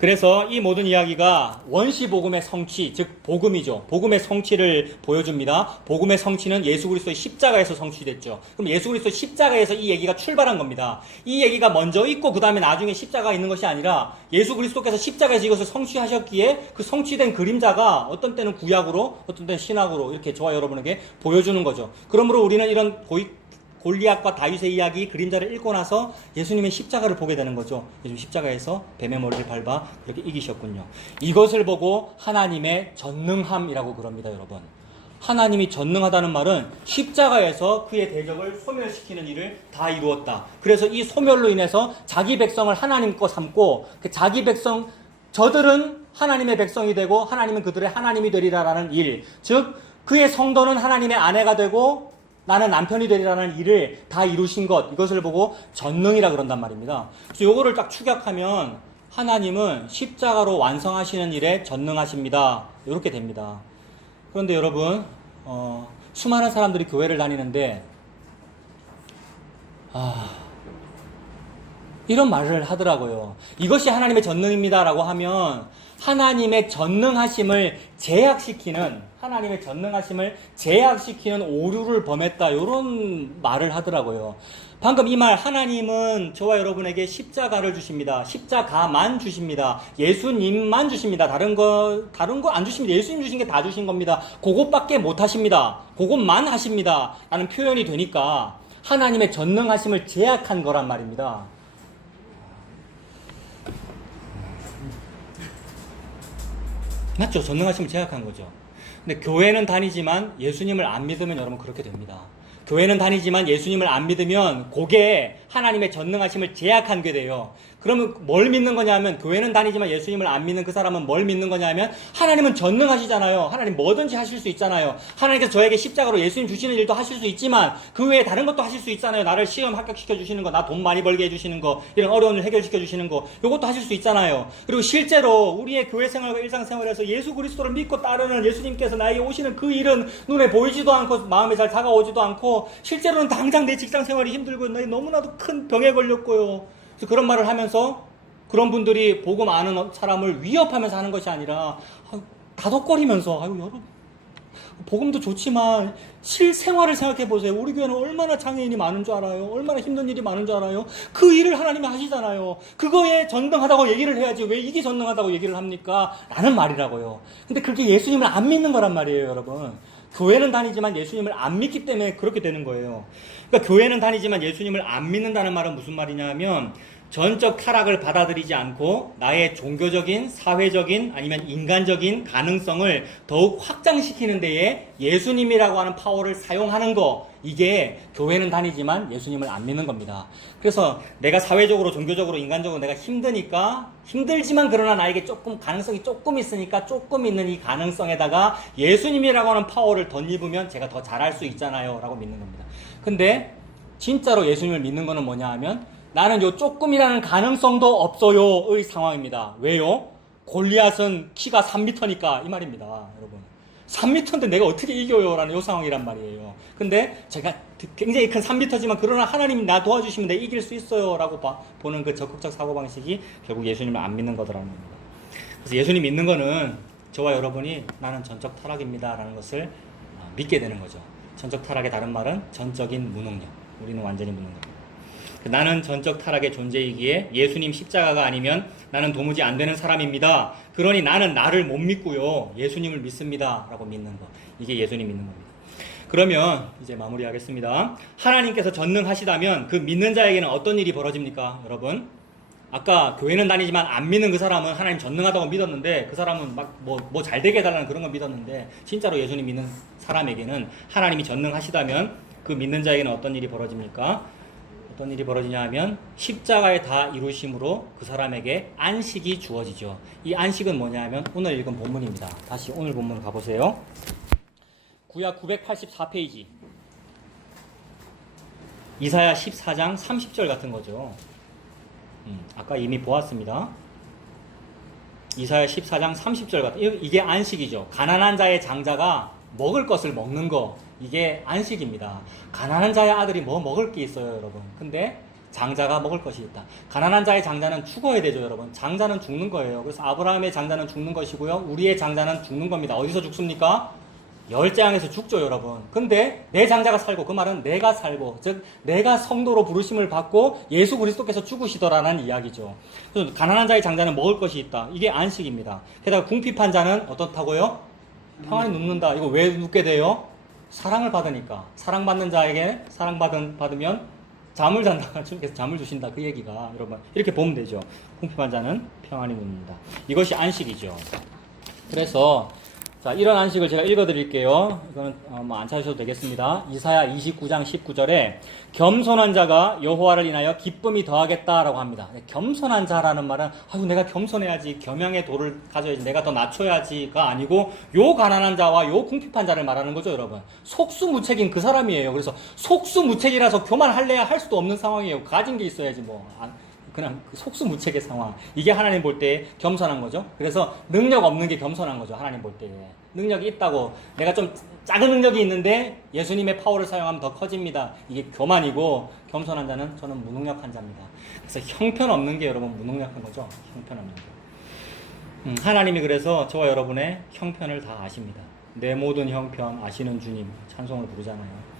그래서 이 모든 이야기가 원시복음의 성취, 즉 복음이죠. 복음의 성취를 보여줍니다. 복음의 성취는 예수 그리스도의 십자가에서 성취됐죠. 그럼 예수 그리스도의 십자가에서 이 얘기가 출발한 겁니다. 이 얘기가 먼저 있고 그 다음에 나중에 십자가가 있는 것이 아니라 예수 그리스도께서 십자가에서 이것을 성취하셨기에 그 성취된 그림자가 어떤 때는 구약으로, 어떤 때는 신약으로 이렇게 저와 여러분에게 보여주는 거죠. 그러므로 우리는 이런 골리앗과 다윗의 이야기 그림자를 읽고 나서 예수님의 십자가를 보게 되는 거죠. 예수님 십자가에서 뱀의 머리를 밟아 이렇게 이기셨군요. 이것을 보고 하나님의 전능함이라고 그럽니다, 여러분. 하나님이 전능하다는 말은 십자가에서 그의 대적을 소멸시키는 일을 다 이루었다. 그래서 이 소멸로 인해서 자기 백성을 하나님 거 삼고 그 자기 백성 저들은 하나님의 백성이 되고 하나님은 그들의 하나님이 되리라라는 일, 즉 그의 성도는 하나님의 아내가 되고 나는 남편이 되리라는 일을 다 이루신 것, 이것을 보고 전능이라 그런단 말입니다. 그래서 요거를 딱 축약하면 하나님은 십자가로 완성하시는 일에 전능하십니다. 이렇게 됩니다. 그런데 여러분, 수많은 사람들이 교회를 다니는데 이런 말을 하더라고요. 이것이 하나님의 전능입니다라고 하면 하나님의 전능하심을 제약시키는 오류를 범했다, 이런 말을 하더라고요. 방금 이 말, 하나님은 저와 여러분에게 십자가를 주십니다. 십자가만 주십니다. 예수님만 주십니다. 다른 거 안 주십니다. 예수님 주신 게 다 주신 겁니다. 그것밖에 못 하십니다. 그것만 하십니다. 라는 표현이 되니까 하나님의 전능하심을 제약한 거란 말입니다. 맞죠? 전능하심을 제약한 거죠. 근데 교회는 다니지만 예수님을 안 믿으면 여러분 그렇게 됩니다. 교회는 다니지만 예수님을 안 믿으면 그게 하나님의 전능하심을 제약한 게 돼요. 그러면 뭘 믿는 거냐면, 교회는 다니지만 예수님을 안 믿는 그 사람은 뭘 믿는 거냐면, 하나님은 전능하시잖아요. 하나님 뭐든지 하실 수 있잖아요. 하나님께서 저에게 십자가로 예수님 주시는 일도 하실 수 있지만 그 외에 다른 것도 하실 수 있잖아요. 나를 시험 합격시켜 주시는 거, 나 돈 많이 벌게 해주시는 거, 이런 어려운 일 해결시켜 주시는 거, 이것도 하실 수 있잖아요. 그리고 실제로 우리의 교회 생활과 일상생활에서 예수 그리스도를 믿고 따르는 예수님께서 나에게 오시는 그 일은 눈에 보이지도 않고 마음에 잘 다가오지도 않고, 실제로는 당장 내 직장 생활이 힘들고 너무나도 큰 병에 걸렸고요. 그래서 그런 말을 하면서 그런 분들이 복음 아는 사람을 위협하면서 하는 것이 아니라 다독거리면서, 여러분 복음도 좋지만 실생활을 생각해 보세요. 우리 교회는 얼마나 장애인이 많은 줄 알아요? 얼마나 힘든 일이 많은 줄 알아요? 그 일을 하나님이 하시잖아요. 그거에 전능하다고 얘기를 해야지 왜 이게 전능하다고 얘기를 합니까? 라는 말이라고요. 근데 그렇게 예수님을 안 믿는 거란 말이에요, 여러분. 교회는 다니지만 예수님을 안 믿기 때문에 그렇게 되는 거예요. 그러니까 교회는 다니지만 예수님을 안 믿는다는 말은 무슨 말이냐면, 전적 타락을 받아들이지 않고 나의 종교적인, 사회적인, 아니면 인간적인 가능성을 더욱 확장시키는 데에 예수님이라고 하는 파워를 사용하는 거, 이게 교회는 다니지만 예수님을 안 믿는 겁니다. 그래서 내가 사회적으로, 종교적으로, 인간적으로 내가 힘드니까, 힘들지만 그러나 나에게 조금 가능성이 조금 있으니까 조금 있는 이 가능성에다가 예수님이라고 하는 파워를 덧입으면 제가 더 잘할 수 있잖아요 라고 믿는 겁니다. 근데 진짜로 예수님을 믿는 거는 뭐냐 하면, 나는 요 조금이라는 가능성도 없어요의 상황입니다. 왜요? 골리앗은 키가 3m니까 이 말입니다, 여러분. 3m인데 내가 어떻게 이겨요? 라는 요 상황이란 말이에요. 근데 제가 굉장히 큰 3m지만 그러나 하나님이 나 도와주시면 내가 이길 수 있어요 라고 보는 그 적극적 사고방식이 결국 예수님을 안 믿는 거더라는 겁니다. 그래서 예수님 믿는 거는 저와 여러분이 나는 전적 타락입니다 라는 것을 믿게 되는 거죠. 전적 타락의 다른 말은 전적인 무능력. 우리는 완전히 무능력. 나는 전적 타락의 존재이기에 예수님 십자가가 아니면 나는 도무지 안 되는 사람입니다. 그러니 나는 나를 못 믿고요, 예수님을 믿습니다 라고 믿는 것, 이게 예수님 믿는 겁니다. 그러면 이제 마무리하겠습니다. 하나님께서 전능하시다면 그 믿는 자에게는 어떤 일이 벌어집니까, 여러분? 아까 교회는 다니지만 안 믿는 그 사람은 하나님 전능하다고 믿었는데, 그 사람은 막 뭐 잘 되게 해달라는 그런 걸 믿었는데, 진짜로 예수님 믿는 사람에게는 하나님이 전능하시다면 그 믿는 자에게는 어떤 일이 벌어집니까? 어떤 일이 벌어지냐 하면 십자가에 다 이루심으로 그 사람에게 안식이 주어지죠. 이 안식은 뭐냐 하면 오늘 읽은 본문입니다. 다시 오늘 본문 가보세요. 구약 984페이지, 이사야 14장 30절 같은 거죠. 아까 이미 보았습니다. 이사야 14장 30절 같은, 이게 안식이죠. 가난한 자의 장자가 먹을 것을 먹는 거, 이게 안식입니다. 가난한 자의 아들이 뭐 먹을 게 있어요, 여러분. 근데 장자가 먹을 것이 있다. 가난한 자의 장자는 죽어야 되죠, 여러분. 장자는 죽는 거예요. 그래서 아브라함의 장자는 죽는 것이고요. 우리의 장자는 죽는 겁니다. 어디서 죽습니까? 열재앙에서 죽죠, 여러분. 근데 내 장자가 살고, 그 말은 내가 살고, 즉 내가 성도로 부르심을 받고 예수 그리스도께서 죽으시더라는 이야기죠. 그래서 가난한 자의 장자는 먹을 것이 있다. 이게 안식입니다. 게다가 궁핍한 자는 어떻다고요? 평안히 눕는다. 이거 왜 눕게 돼요? 사랑을 받으니까. 사랑받는 자에게 받으면 잠을 잔다. 주님께서 잠을 주신다. 그 얘기가 여러분 이렇게 보면 되죠. 궁핍한 자는 평안히 눕는다. 이것이 안식이죠. 그래서 자, 이런 안식을 제가 읽어드릴게요. 이거는 뭐 안 찾으셔도 되겠습니다. 이사야 29장 19절에 겸손한 자가 여호와를 인하여 기쁨이 더하겠다라고 합니다. 겸손한 자라는 말은 아유 내가 겸손해야지, 겸양의 도를 가져야지, 내가 더 낮춰야지가 아니고 요 가난한 자와 요 궁핍한 자를 말하는 거죠, 여러분. 속수무책인 그 사람이에요. 그래서 속수무책이라서 교만할래야 할 수도 없는 상황이에요. 가진 게 있어야지 뭐. 그냥 속수무책의 상황. 이게 하나님 볼 때 겸손한 거죠. 그래서 능력 없는 게 겸손한 거죠. 하나님 볼 때. 능력이 있다고 내가 좀 작은 능력이 있는데 예수님의 파워를 사용하면 더 커집니다. 이게 교만이고, 겸손한 자는 저는 무능력한 자입니다. 그래서 형편없는 게 여러분 무능력한 거죠. 형편없는 게. 하나님이 그래서 저와 여러분의 형편을 다 아십니다. 내 모든 형편 아시는 주님 찬송을 부르잖아요.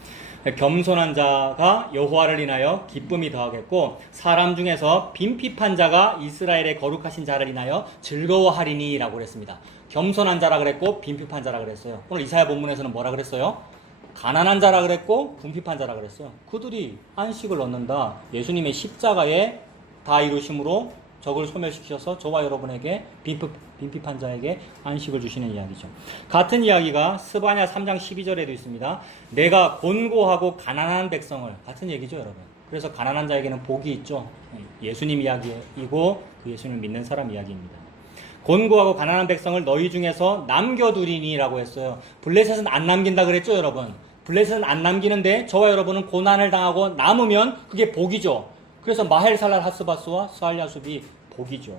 겸손한 자가 여호와를 인하여 기쁨이 더하겠고 사람 중에서 빈핍한 자가 이스라엘의 거룩하신 자를 인하여 즐거워하리니 라고 그랬습니다. 겸손한 자라 그랬고 빈핍한 자라 그랬어요. 오늘 이사야 본문에서는 뭐라 그랬어요? 가난한 자라 그랬고 궁핍한 자라 그랬어요. 그들이 안식을 얻는다. 예수님의 십자가에 다 이루심으로 적을 소멸시키셔서 저와 여러분에게 빈핍한 자에게 안식을 주시는 이야기죠. 같은 이야기가 스바냐 3장 12절에도 있습니다. 내가 곤고하고 가난한 백성을, 같은 얘기죠, 여러분. 그래서 가난한 자에게는 복이 있죠. 예수님 이야기이고 그 예수님을 믿는 사람 이야기입니다. 곤고하고 가난한 백성을 너희 중에서 남겨두리니 라고 했어요. 블레셋은 안 남긴다 그랬죠, 여러분. 블레셋은 안 남기는데 저와 여러분은 고난을 당하고 남으면 그게 복이죠. 그래서 마헬살랄 하스바스와 스알야숲이 복이죠.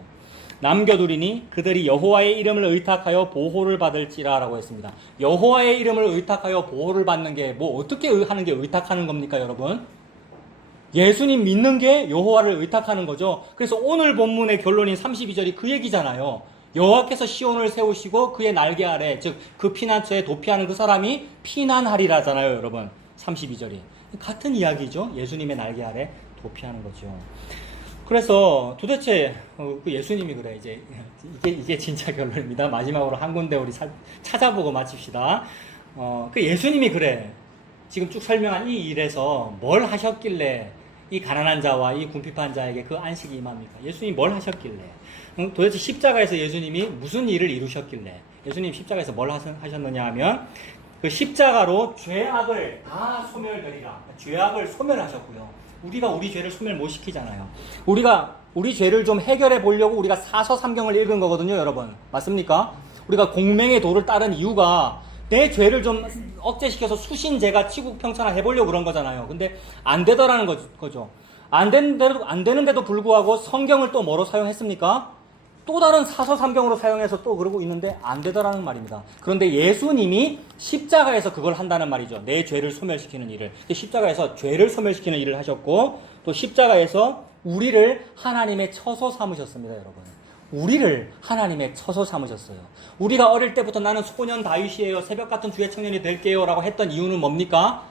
남겨두리니 그들이 여호와의 이름을 의탁하여 보호를 받을지라 라고 했습니다. 여호와의 이름을 의탁하여 보호를 받는 게 뭐 어떻게 하는 게 의탁하는 겁니까, 여러분? 예수님 믿는 게 여호와를 의탁하는 거죠. 그래서 오늘 본문의 결론인 32절이 그 얘기잖아요. 여호와께서 시온을 세우시고 그의 날개 아래, 즉 그 피난처에 도피하는 그 사람이 피난하리라잖아요, 여러분. 32절이. 같은 이야기죠. 예수님의 날개 아래 도피하는 거죠. 그래서 도대체 그 예수님이 그래. 이게 진짜 결론입니다. 마지막으로 한 군데 우리 찾아보고 마칩시다. 그 예수님이 그래. 지금 쭉 설명한 이 일에서 뭘 하셨길래 이 가난한 자와 이 궁핍한 자에게 그 안식이 임합니까? 예수님이 뭘 하셨길래? 도대체 십자가에서 예수님이 무슨 일을 이루셨길래? 예수님 십자가에서 뭘 하셨느냐 하면 그 십자가로 죄악을 다 소멸되리라. 죄악을 소멸하셨고요. 우리가 우리 죄를 소멸 못 시키잖아요. 우리가 우리 죄를 좀 해결해 보려고 우리가 사서삼경을 읽은 거거든요, 여러분. 맞습니까? 우리가 공맹의 도를 따른 이유가 내 죄를 좀 억제시켜서 수신제가 치국평천화 해보려고 그런 거잖아요. 근데 안 되더라는 거죠. 안 되는데도 불구하고 성경을 또 뭐로 사용했습니까? 또 다른 사서삼경으로 사용해서 또 그러고 있는데 안 되더라는 말입니다. 그런데 예수님이 십자가에서 그걸 한다는 말이죠. 내 죄를 소멸시키는 일을. 십자가에서 죄를 소멸시키는 일을 하셨고 또 십자가에서 우리를 하나님의 처소 삼으셨습니다, 여러분. 우리를 하나님의 처소 삼으셨어요. 우리가 어릴 때부터 나는 소년 다윗이에요, 새벽 같은 주의 청년이 될게요 라고 했던 이유는 뭡니까?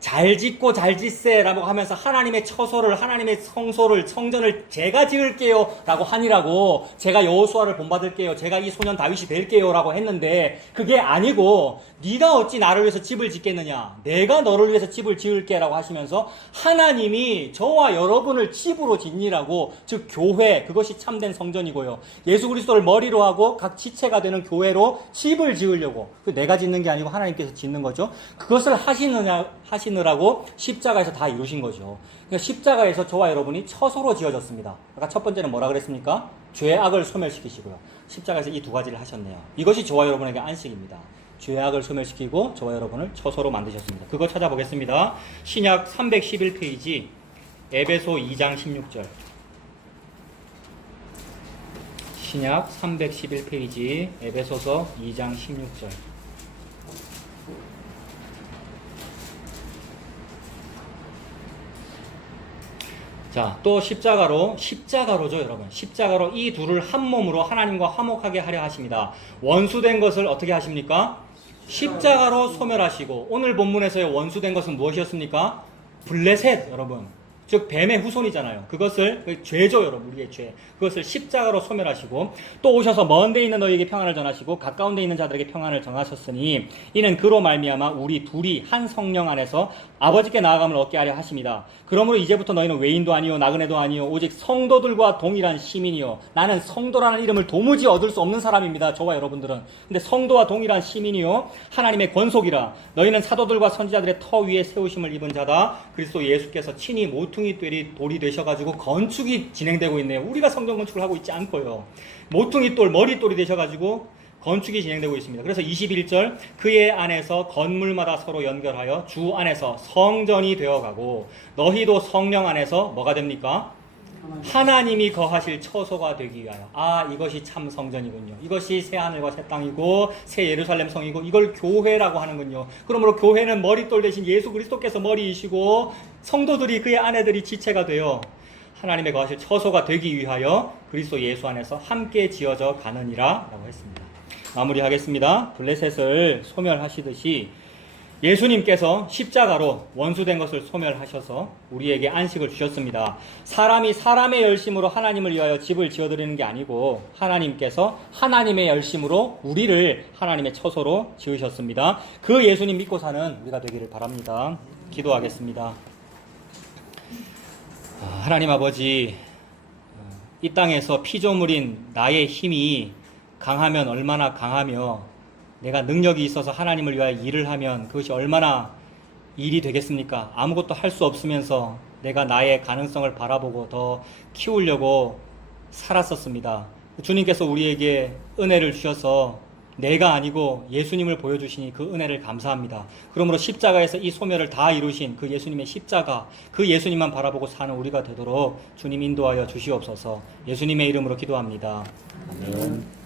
잘 짓고 잘 짓세라고 하면서 하나님의 처소를, 하나님의 성소를, 성전을 제가 지을게요 라고 하니라고, 제가 여호수아를 본받을게요, 제가 이 소년 다윗이 될게요 라고 했는데 그게 아니고 네가 어찌 나를 위해서 집을 짓겠느냐, 내가 너를 위해서 집을 지을게 라고 하시면서 하나님이 저와 여러분을 집으로 짓니라고, 즉 교회, 그것이 참된 성전이고요, 예수 그리스도를 머리로 하고 각 지체가 되는 교회로 집을 지으려고, 내가 짓는 게 아니고 하나님께서 짓는 거죠. 그것을 하시느라고 십자가에서 다 이루신 거죠. 그러니까 십자가에서 저와 여러분이 처소로 지어졌습니다. 아까 첫 번째는 뭐라 그랬습니까? 죄악을 소멸시키시고요. 십자가에서 이 두 가지를 하셨네요. 이것이 저와 여러분에게 안식입니다. 죄악을 소멸시키고 저와 여러분을 처소로 만드셨습니다. 그거 찾아보겠습니다. 신약 311페이지 에베소 2장 16절. 신약 311페이지 에베소서 2장 16절. 자, 또 십자가로죠, 여러분. 십자가로 이 둘을 한 몸으로 하나님과 화목하게 하려 하십니다. 원수된 것을 어떻게 하십니까? 십자가로 소멸하시고, 오늘 본문에서의 원수된 것은 무엇이었습니까? 블레셋, 여러분. 즉 뱀의 후손이잖아요. 그것을 죄죠, 여러분. 우리의 죄. 그것을 십자가로 소멸하시고 또 오셔서 먼 데 있는 너희에게 평안을 전하시고 가까운 데 있는 자들에게 평안을 전하셨으니 이는 그로 말미암아 우리 둘이 한 성령 안에서 아버지께 나아감을 얻게 하려 하십니다. 그러므로 이제부터 너희는 외인도 아니요 나그네도 아니요 오직 성도들과 동일한 시민이요. 나는 성도라는 이름을 도무지 얻을 수 없는 사람입니다. 저와 여러분들은. 근데 성도와 동일한 시민이요 하나님의 권속이라. 너희는 사도들과 선지자들의 터 위에 세우심을 입은 자다. 그리스도 예수께서 친히 모퉁이 돌이 되셔가지고 건축이 진행되고 있네요. 우리가 성전 건축을 하고 있지 않고요. 모퉁이 돌, 머리돌이 되셔가지고 건축이 진행되고 있습니다. 그래서 21절 그의 안에서 건물마다 서로 연결하여 주 안에서 성전이 되어가고 너희도 성령 안에서 뭐가 됩니까? 하나님이 거하실 처소가 되기 위하여. 아, 이것이 참 성전이군요. 이것이 새 하늘과 새 땅이고 새 예루살렘 성이고 이걸 교회라고 하는군요. 그러므로 교회는 머릿돌 대신 예수 그리스도께서 머리이시고 성도들이 그의 아내들이 지체가 되어 하나님의 거하실 처소가 되기 위하여 그리스도 예수 안에서 함께 지어져 가느니라 라고 했습니다. 마무리하겠습니다. 블레셋을 소멸하시듯이 예수님께서 십자가로 원수된 것을 소멸하셔서 우리에게 안식을 주셨습니다. 사람이 사람의 열심으로 하나님을 위하여 집을 지어드리는 게 아니고 하나님께서 하나님의 열심으로 우리를 하나님의 처소로 지으셨습니다. 그 예수님 믿고 사는 우리가 되기를 바랍니다. 기도하겠습니다. 하나님 아버지, 이 땅에서 피조물인 나의 힘이 강하면 얼마나 강하며 내가 능력이 있어서 하나님을 위하여 일을 하면 그것이 얼마나 일이 되겠습니까? 아무것도 할 수 없으면서 내가 나의 가능성을 바라보고 더 키우려고 살았었습니다. 주님께서 우리에게 은혜를 주셔서 내가 아니고 예수님을 보여주시니 그 은혜를 감사합니다. 그러므로 십자가에서 이 소멸을 다 이루신 그 예수님의 십자가, 그 예수님만 바라보고 사는 우리가 되도록 주님 인도하여 주시옵소서. 예수님의 이름으로 기도합니다. 아멘.